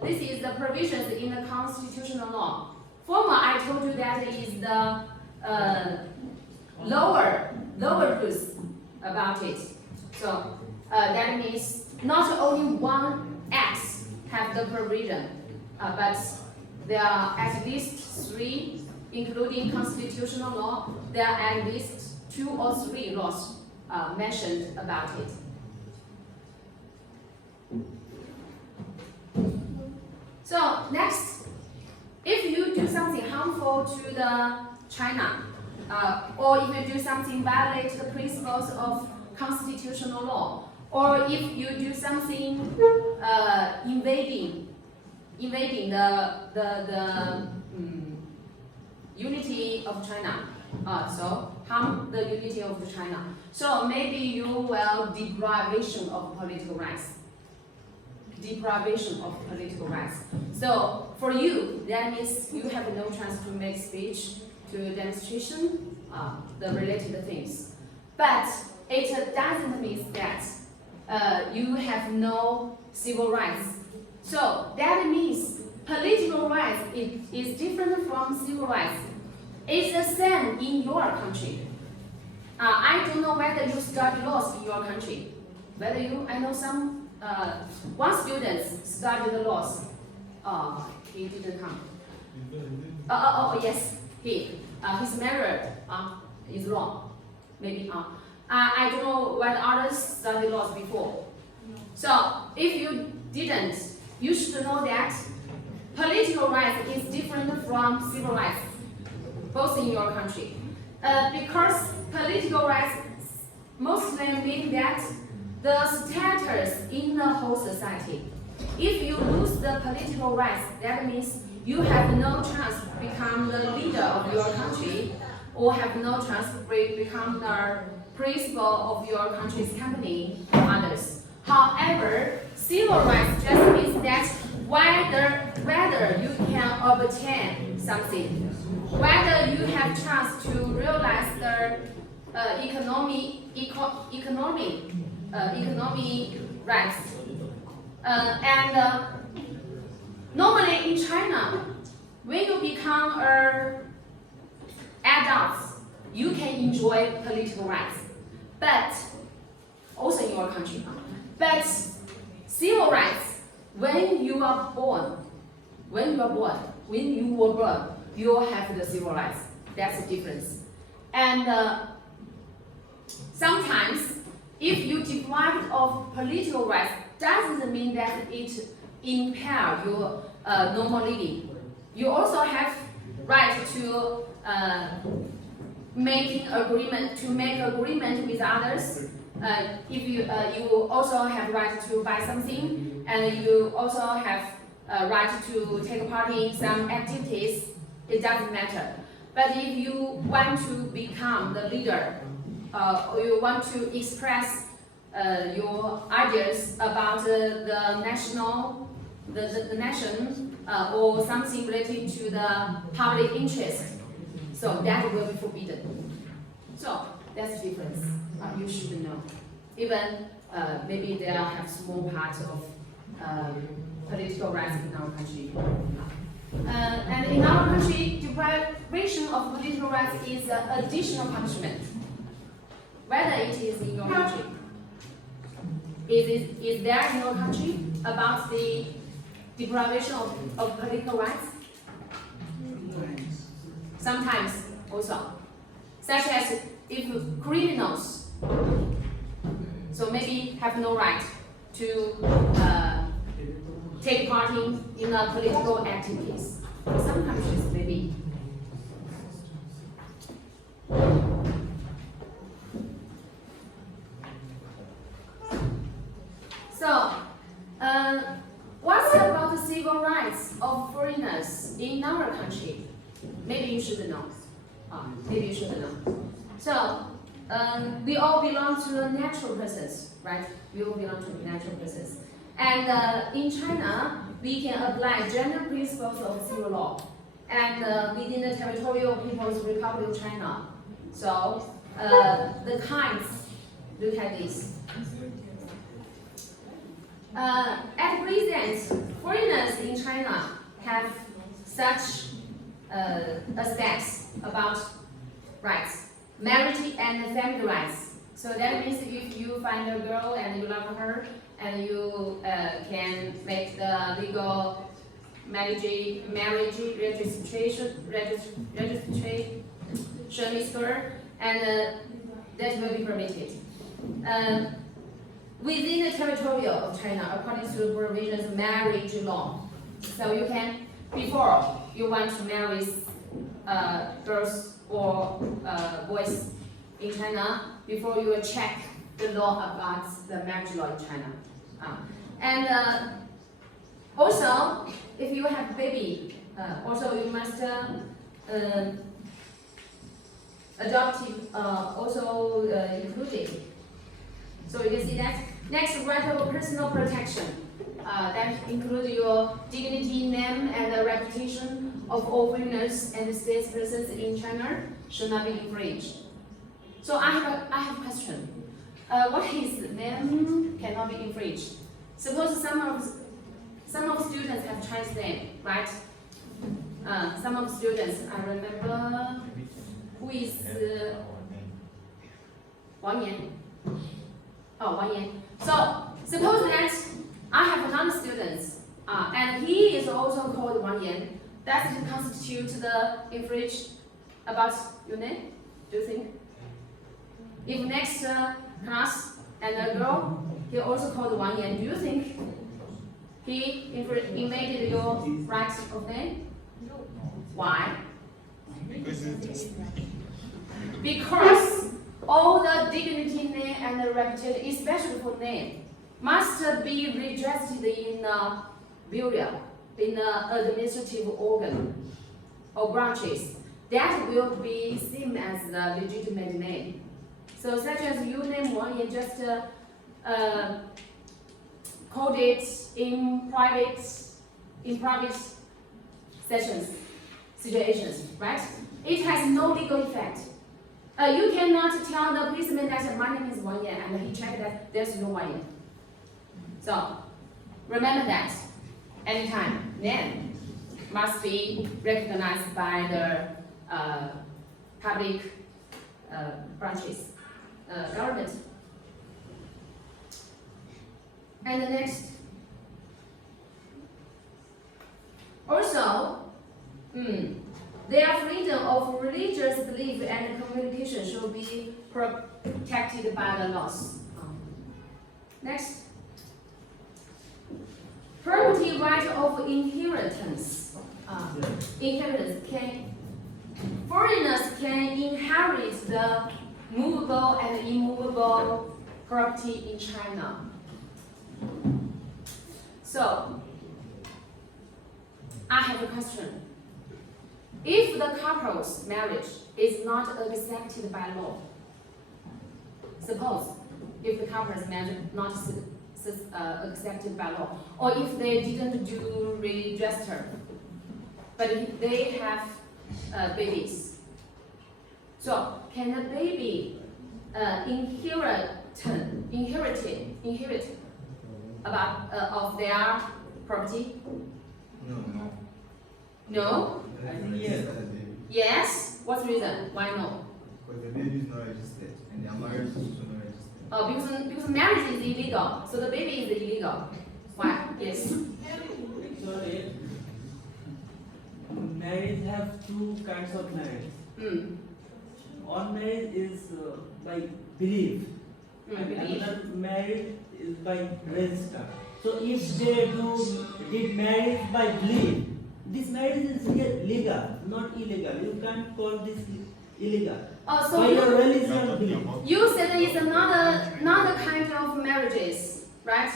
This is the provisions in the constitutional law. Former, I told you that is the lower rules about it. So that means not only one act have the provision, but there are at least 3, including constitutional law. There are at least 2 or 3 laws mentioned about it. So next, if you do something harmful to the China, or if you do something violate the principles of constitutional law, or if you do something invading the unity of China, so harm the unity of the China. So maybe you will deprivation of political rights. Deprivation of political rights. So for you, that means you have no chance to make speech, to demonstration, the related things. But it doesn't mean that you have no civil rights. So that means political rights is different from civil rights. It's the same in your country. I don't know whether you study laws in your country. Whether you, I know some one student studied the laws. He didn't come. Yes, he's married. Is wrong. Maybe. I don't know whether others studied laws before. So if you didn't, you should know that political rights is different from civil rights, both in your country. Because political rights mostly mean that the status in the whole society. If you lose the political rights, that means you have no chance to become the leader of your country, or have no chance to become the principal of your country's company or others. However, civil rights just means that whether you can obtain something, whether you have chance to realize the economic rights. Normally in China, when you become adults, you can enjoy political rights, but also in your country. But civil rights, when you were born, you have the civil rights. That's the difference. And sometimes, if you deprive of political rights, doesn't mean that it impairs your normal living. You also have right to make agreement with others. If you also have right to buy something, and you also have right to take part in some activities. It doesn't matter. But if you want to become the leader, or you want to express your ideas about the nation, or something related to the public interest, so that will be forbidden. So that's the difference. You should know. Even maybe there have small parts of political rights in our country. And in our country, deprivation of political rights is an additional punishment. Whether it is in your country, is there in your country about the deprivation of political rights? Sometimes also, such as if criminals, so maybe have no right to take part in political activities. Some countries maybe. So, what's about the civil rights of foreigners in our country? Maybe you should know. Maybe you should know. So, we all belong to a natural persons, right? We all belong to natural persons. And in China, we can apply general principles of civil law. And within the Territorial People's Republic of China. So, the kinds, look at this. At present, foreigners in China have such aspects about rights, marriage and family rights. So that means if you find a girl and you love her, and you can make the legal marriage registration with her, and that will be permitted. Within the territorial of China, according to the provisions of marriage law. So you can, before you want to marry girls or boys in China, before you will check the law about the marriage law in China. And also, if you have baby, also you must adoptive also included. So you can see that. Next, right of personal protection. That includes your dignity, name, and the reputation of all foreigners and statespersons in China should not be infringed. So I have a question. What is name cannot be infringed? Suppose some of students have Chinese name, right? Some of students, I remember, who is Wang Yan. Oh, Wang Yan. So suppose that I have another student, and he is also called Wang Yan. Does it constitute the infringe about your name? Do you think? If next class and a girl, he also called Wang Yan, do you think he invaded your rights of name? Why? Because all the dignity name and the reputation, especially for name, must be registered in a bureau, in an administrative organ or branches. That will be seen as the legitimate name. So such as you name Wang Yan, just code it in private situations, right? It has no legal effect. You cannot tell the policeman that my name is Wang Yan and he checked that there's no Wang Yan. So remember that anytime. Then must be recognized by the public branches, government. And the next, also, their freedom of religious belief and communication should be protected by the laws. Next, property right of inheritance. Foreigners can inherit the movable and immovable property in China. So, I have a question. If the couple's marriage is not accepted by law, suppose if the couple's marriage not accepted by law, or if they didn't do register, but if they have babies, so can the baby inherit about of their property? No. No? I think yes. Yes? What's the reason? Why no? Because the baby is not registered and their marriage is also not registered. Oh, because marriage is illegal, so the baby is illegal. Why? Yes. Sorry. Marriage have two kinds of marriage. One marriage is by belief, and Belief. another marriage is by register. So if they did marriage by belief, this marriage is legal, not illegal. You can't call this illegal. Oh, so by your religion belief. you said it's another kind of marriages, right?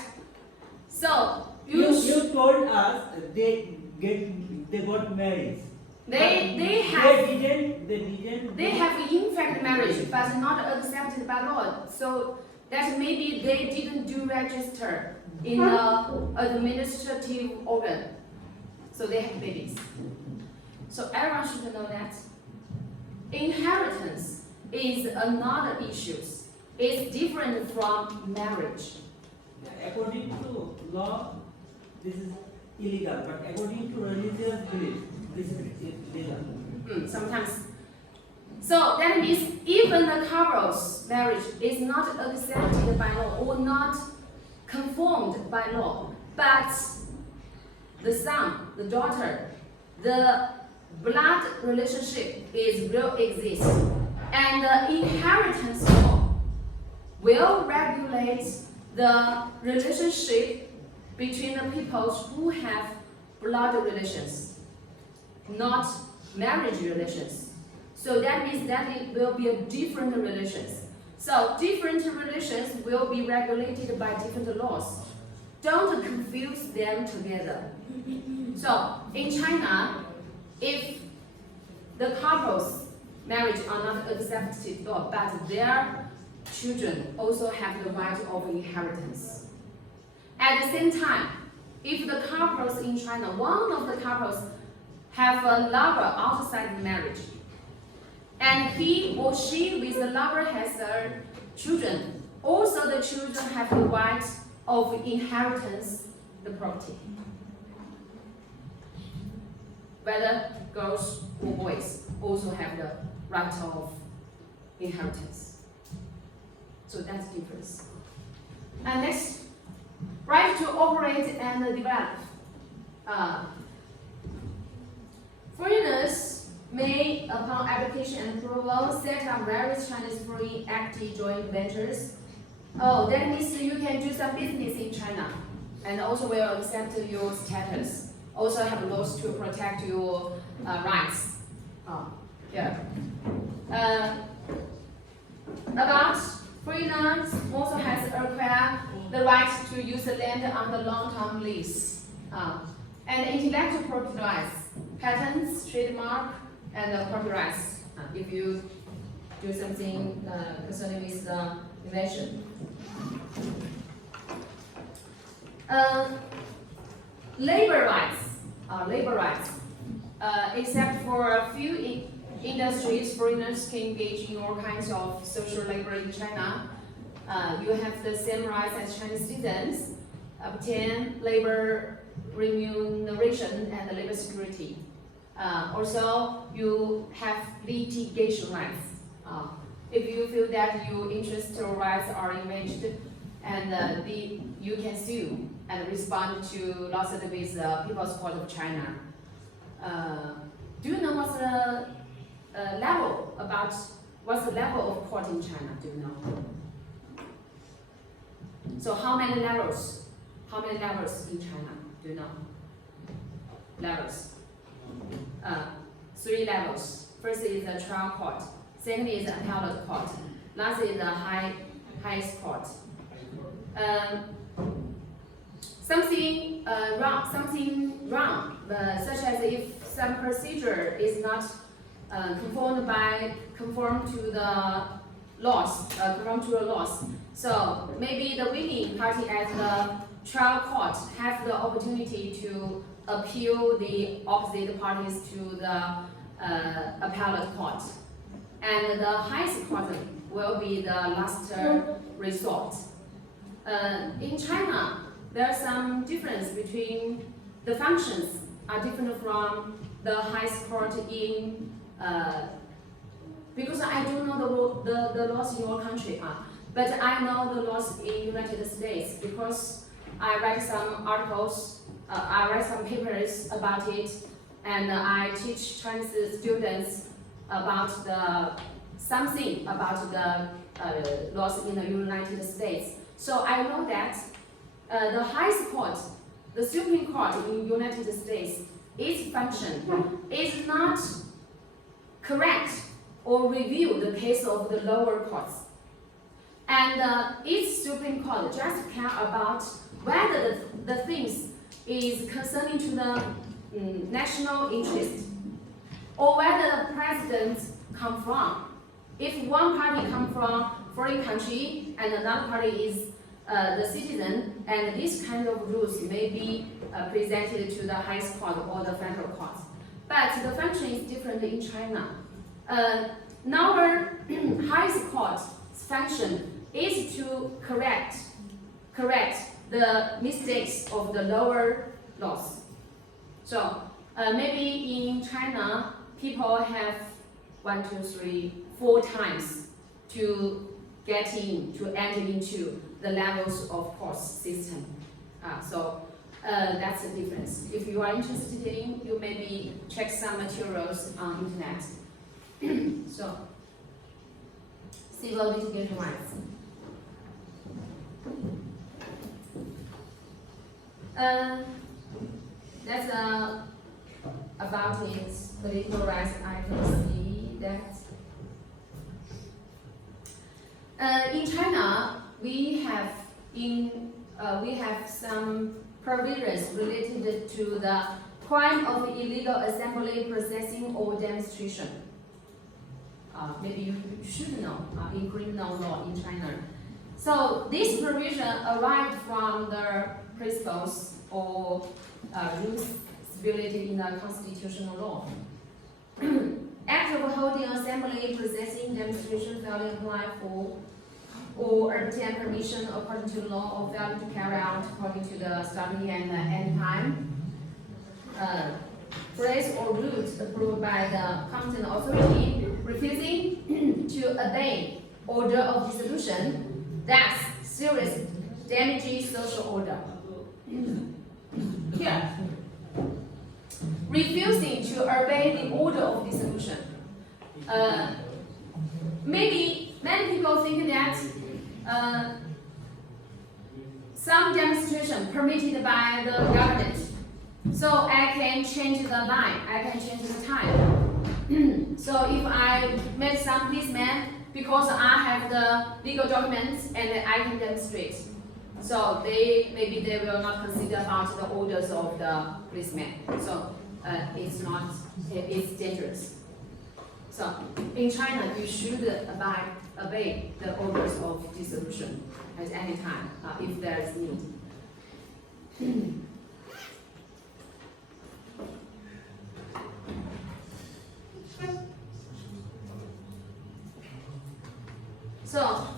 So You told us they got married. they have They have in fact marriage, but not accepted by law. So that maybe they didn't do register in the administrative organ. So they have babies. So everyone should know that inheritance is another issue. It's different from marriage. According to law, this is illegal, but according to religious belief, this is legal. Sometimes. So that means even the couple's marriage is not accepted by law or not conformed by law, but the son, the daughter, the blood relationship will exist, and the inheritance law will regulate the relationship between the people who have blood relations, not marriage relations. So that means that it will be a different relations. So different relations will be regulated by different laws. Don't confuse them together. So in China, if the couple's marriage are not accepted law, but their children also have the right of inheritance. At the same time, if the couples in China, one of the couples have a lover outside the marriage, and he or she with the lover has children, also the children have the right of inheritance the property. Whether girls or boys also have the right of inheritance. So that's the difference. And next, right to operate and develop. Foreigners may, upon application and approval, set up various Chinese foreign active joint ventures. Oh, that means you can do some business in China and also will accept your status. Also have laws to protect your rights. About foreigners also has acquired the right to use the land on the long-term lease. And intellectual property rights, patents, trademark, and copyrights. If you do something concerning with invention. Labor rights. Except for a few industries, foreigners can engage in all kinds of social labor in China. You have the same rights as Chinese citizens, obtain labor remuneration and labor security. Also, you have litigation rights. If you feel that your interests or rights are invaded, and you can sue and respond to lawsuit with the People's Court of China. Do you know what's the level of court in China? Do you know? So how many levels? How many levels in China? Do you know? Levels. 3 levels. First is the trial court. Second is the appellate court. Last is the highest court. Something wrong, such as if some procedure is not conform to the laws. So maybe the winning party at the trial court have the opportunity to appeal the opposite parties to the appellate court, and the highest court will be the last resort. In China, there are some difference between the functions are different from the highest court in because I don't know the laws in your country, but I know the laws in United States because I read some articles, I read some papers about it, and I teach Chinese students about something about the laws in the United States. So I know that the highest court, the Supreme Court in the United States, its function is not correct or review the case of the lower courts. And its Supreme Court just care about whether the things is concerning to the national interest, or whether the president come from. If one party come from foreign country and another party is the citizen, and this kind of rules may be presented to the highest court or the federal court. But the function is different in China. Our highest court's function is to correct the mistakes of the lower laws. So maybe in China, people have 1, 2, 3, 4 times to enter into the levels of court system. So that's the difference. If you are interested in, you maybe check some materials on internet. So, civil litigation rights. That's about its political rights. I can see that. In China, we have some provisions related to the crime of illegal assembly, processing, or demonstration. Maybe you should know in criminal law in China. So this provision arrived from the principles or rules stipulated in the constitutional law. Act of holding assembly, processing, demonstration, failing to apply for or obtain permission according to law, or failing to carry out according to the study and any time. Phrase or rules approved by the competent authority, refusing to obey order of dissolution, thus serious damages social order. Here, refusing to obey the order of dissolution. Maybe many people think that some demonstration permitted by the government, so I can change the line, I can change the time. So if I met some policemen, because I have the legal documents and I can demonstrate, so maybe they will not consider about the orders of the policemen. So it's dangerous. So in China, you should obey the orders of dissolution at any time if there is need. So,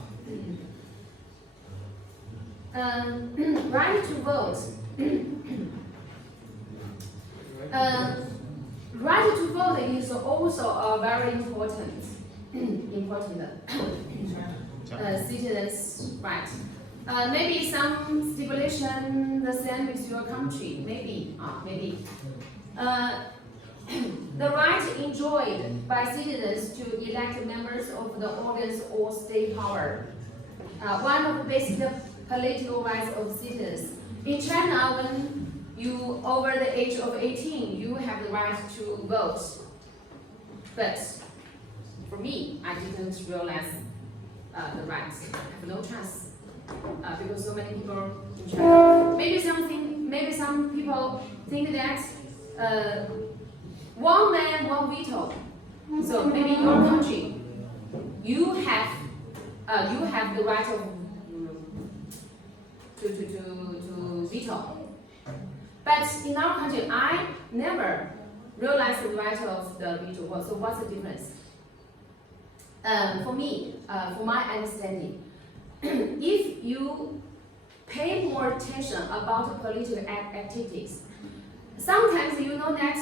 right to vote. Right to vote is also a very important citizens' right. Maybe some stipulation the same with your country. Maybe. The right enjoyed by citizens to elect members of the organs or state power. One of the basic political rights of citizens. In China, when you over the age of 18, you have the right to vote. But for me, I didn't realize the rights. I have no chance because so many people in China. Maybe some people think that one man, one veto. So maybe in your country, you have the right of to veto. But in our country, I never realized the right of the veto. So what's the difference? For me, for my understanding, if you pay more attention about political activities, sometimes you know that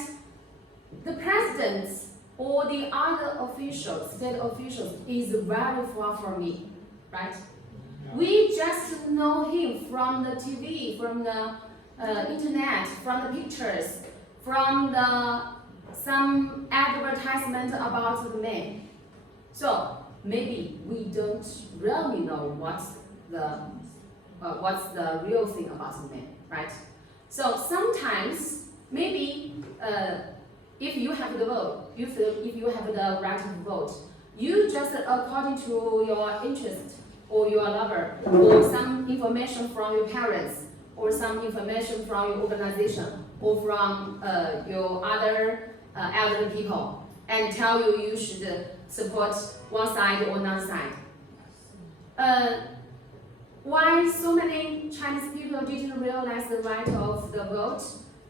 the president or the other officials, state officials, is very far from me, right? We just know him from the TV, from the internet, from the pictures, from some advertisement about the man. So maybe we don't really know what's the real thing about the man, right? So sometimes maybe if you have the vote, if you have the right to vote, you just according to your interest or your lover or some information from your parents or some information from your organization or from your other elderly people and tell you should support one side or another side. Why so many Chinese people didn't realize the right of the vote?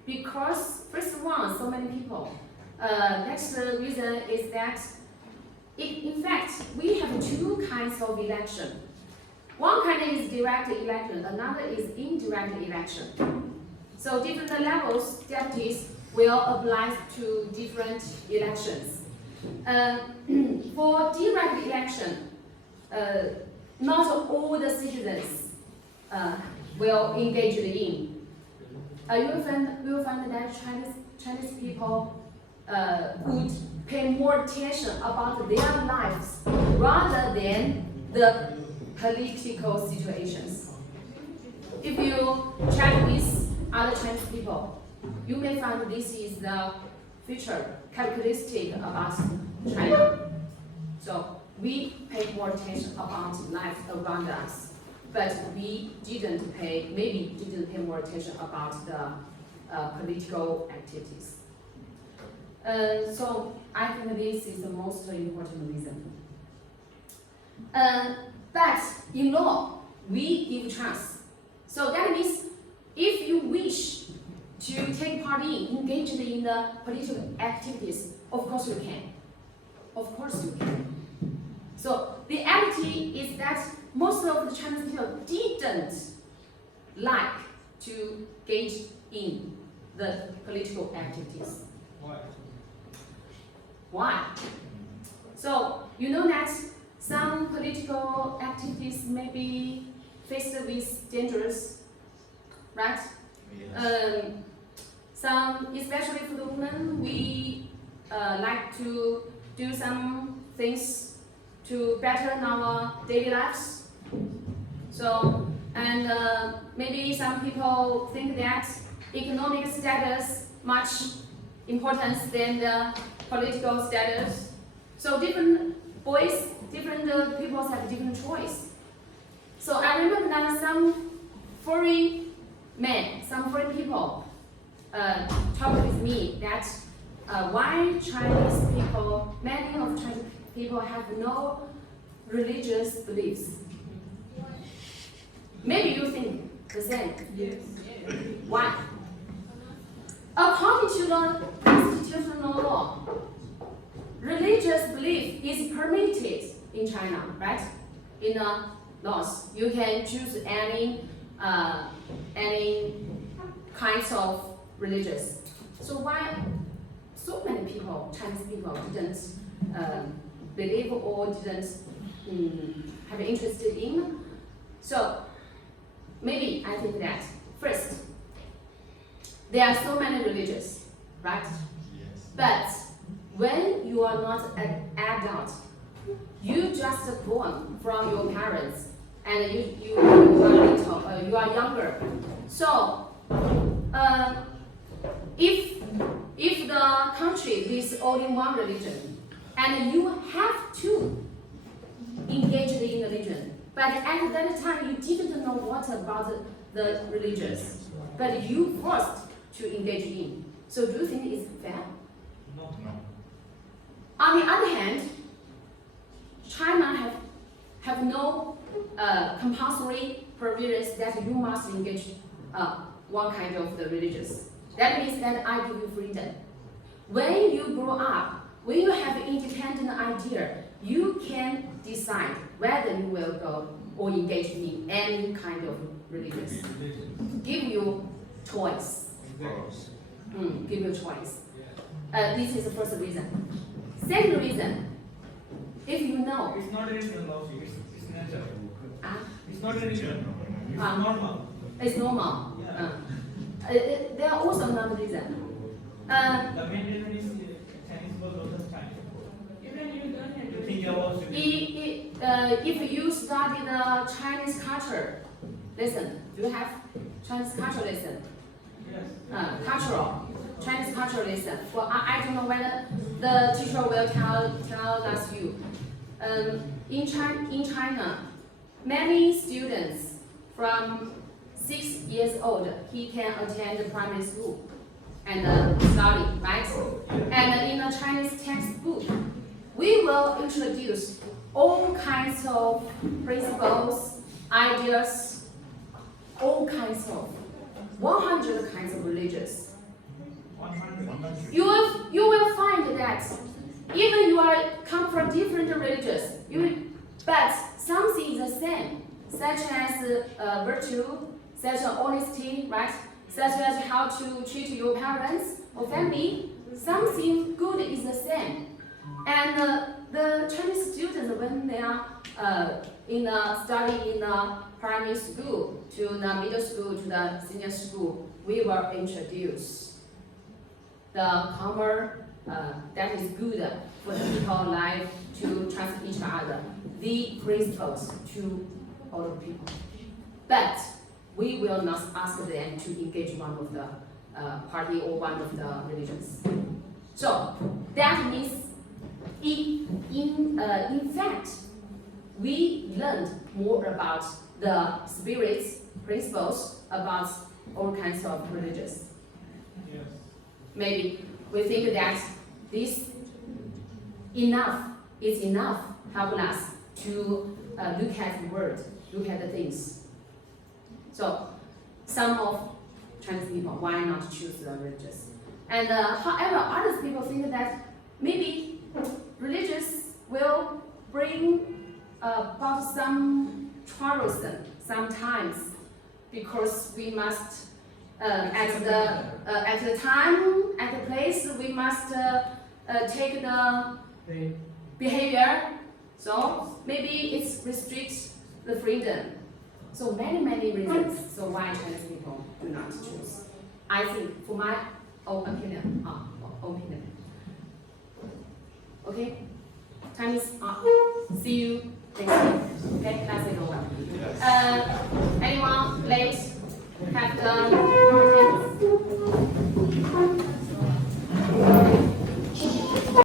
Because first of all, so many people. Next reason is that in fact we have two kinds of election. One kind is direct election, another is indirect election. So different levels, deputies will apply to different elections. For direct election, not all the citizens will engage in. You will find that Chinese people would pay more attention about their lives rather than the political situations. If you check with other Chinese people, you may find this is the feature characteristic about China. So we pay more attention about life around us, but we maybe didn't pay more attention about the political activities. So I think this is the most important reason. But in law, we give chance. So that means if you wish to take part engage in the political activities, of course you can. Of course you can. So the reality is that most of the Chinese people didn't like to engage in the political activities. Why? So you know that some political activities may be faced with dangers, right? Yes. Some, especially for the women, we like to do some things to better our daily lives. So, and maybe some people think that economic status much importance than the political status. So different boys, different people have different choice. So I remember that some foreign men, some foreign people talked with me that why Chinese people, many of Chinese people have no religious beliefs. Maybe you think the same. Yes. Why? According to the constitutional law, religious belief is permitted in China, right? In the laws, you can choose any kinds of religious. So why so many people, Chinese people, didn't believe or didn't have interest in? So maybe I think that first, there are so many religions, right? But when you are not an adult, you just born from your parents, and you are little, you are younger. So if the country is only one religion, and you have to engage in the religion, but at that time you didn't know what about the religions, but you forced to engage in. So do you think it's fair? No. On the other hand, China have no compulsory provisions that you must engage one kind of the religious. That means that I give you freedom. When you grow up, when you have independent idea, you can decide whether you will go or engage in any kind of religious. Give you choice. Give you choice. This is the first reason. Second reason, if you know, It's not a religion, love you. It's nature. ah, It's not a religion. It's Ah. normal. it's normal. Yeah. There are also another reason. The main reason is Chinese was also Chinese. Even you don't have to think about it. If you study the Chinese culture, listen, do you have Chinese culture lesson? Yes. Cultural, Chinese culture lesson. Well, I don't know whether the teacher will tell us you. In China, many students from 6 years old, he can attend primary school and study, right? And in the Chinese textbook, we will introduce all kinds of principles, ideas, all kinds of 100 kinds of religions. 100. You will find that even you are come from different religions, but something is the same, such as virtue, such as honesty, right? Such as how to treat your parents or family. Something good is the same. And the Chinese students, when they are studying in the primary school to the middle school to the senior school, we will introduce the common that is good for the people life to trust each other, the principles to all the people. But we will not ask them to engage one of the party or one of the religions. So that means, in fact, we learned more about the spirits, principles, about all kinds of religions. Yes. Maybe we think that this is enough help us to look at the world, look at the things. So some of Chinese people, why not choose the religious? And however, other people think that maybe religious will bring about some troublesome sometimes, because we must at the time, at the place, we must take the behavior. So maybe it restricts the freedom. So many reasons. So why Chinese people do not choose? I think, for my own opinion, Okay, Chinese. See you next week. Okay, that's it over. Anyone late? Have the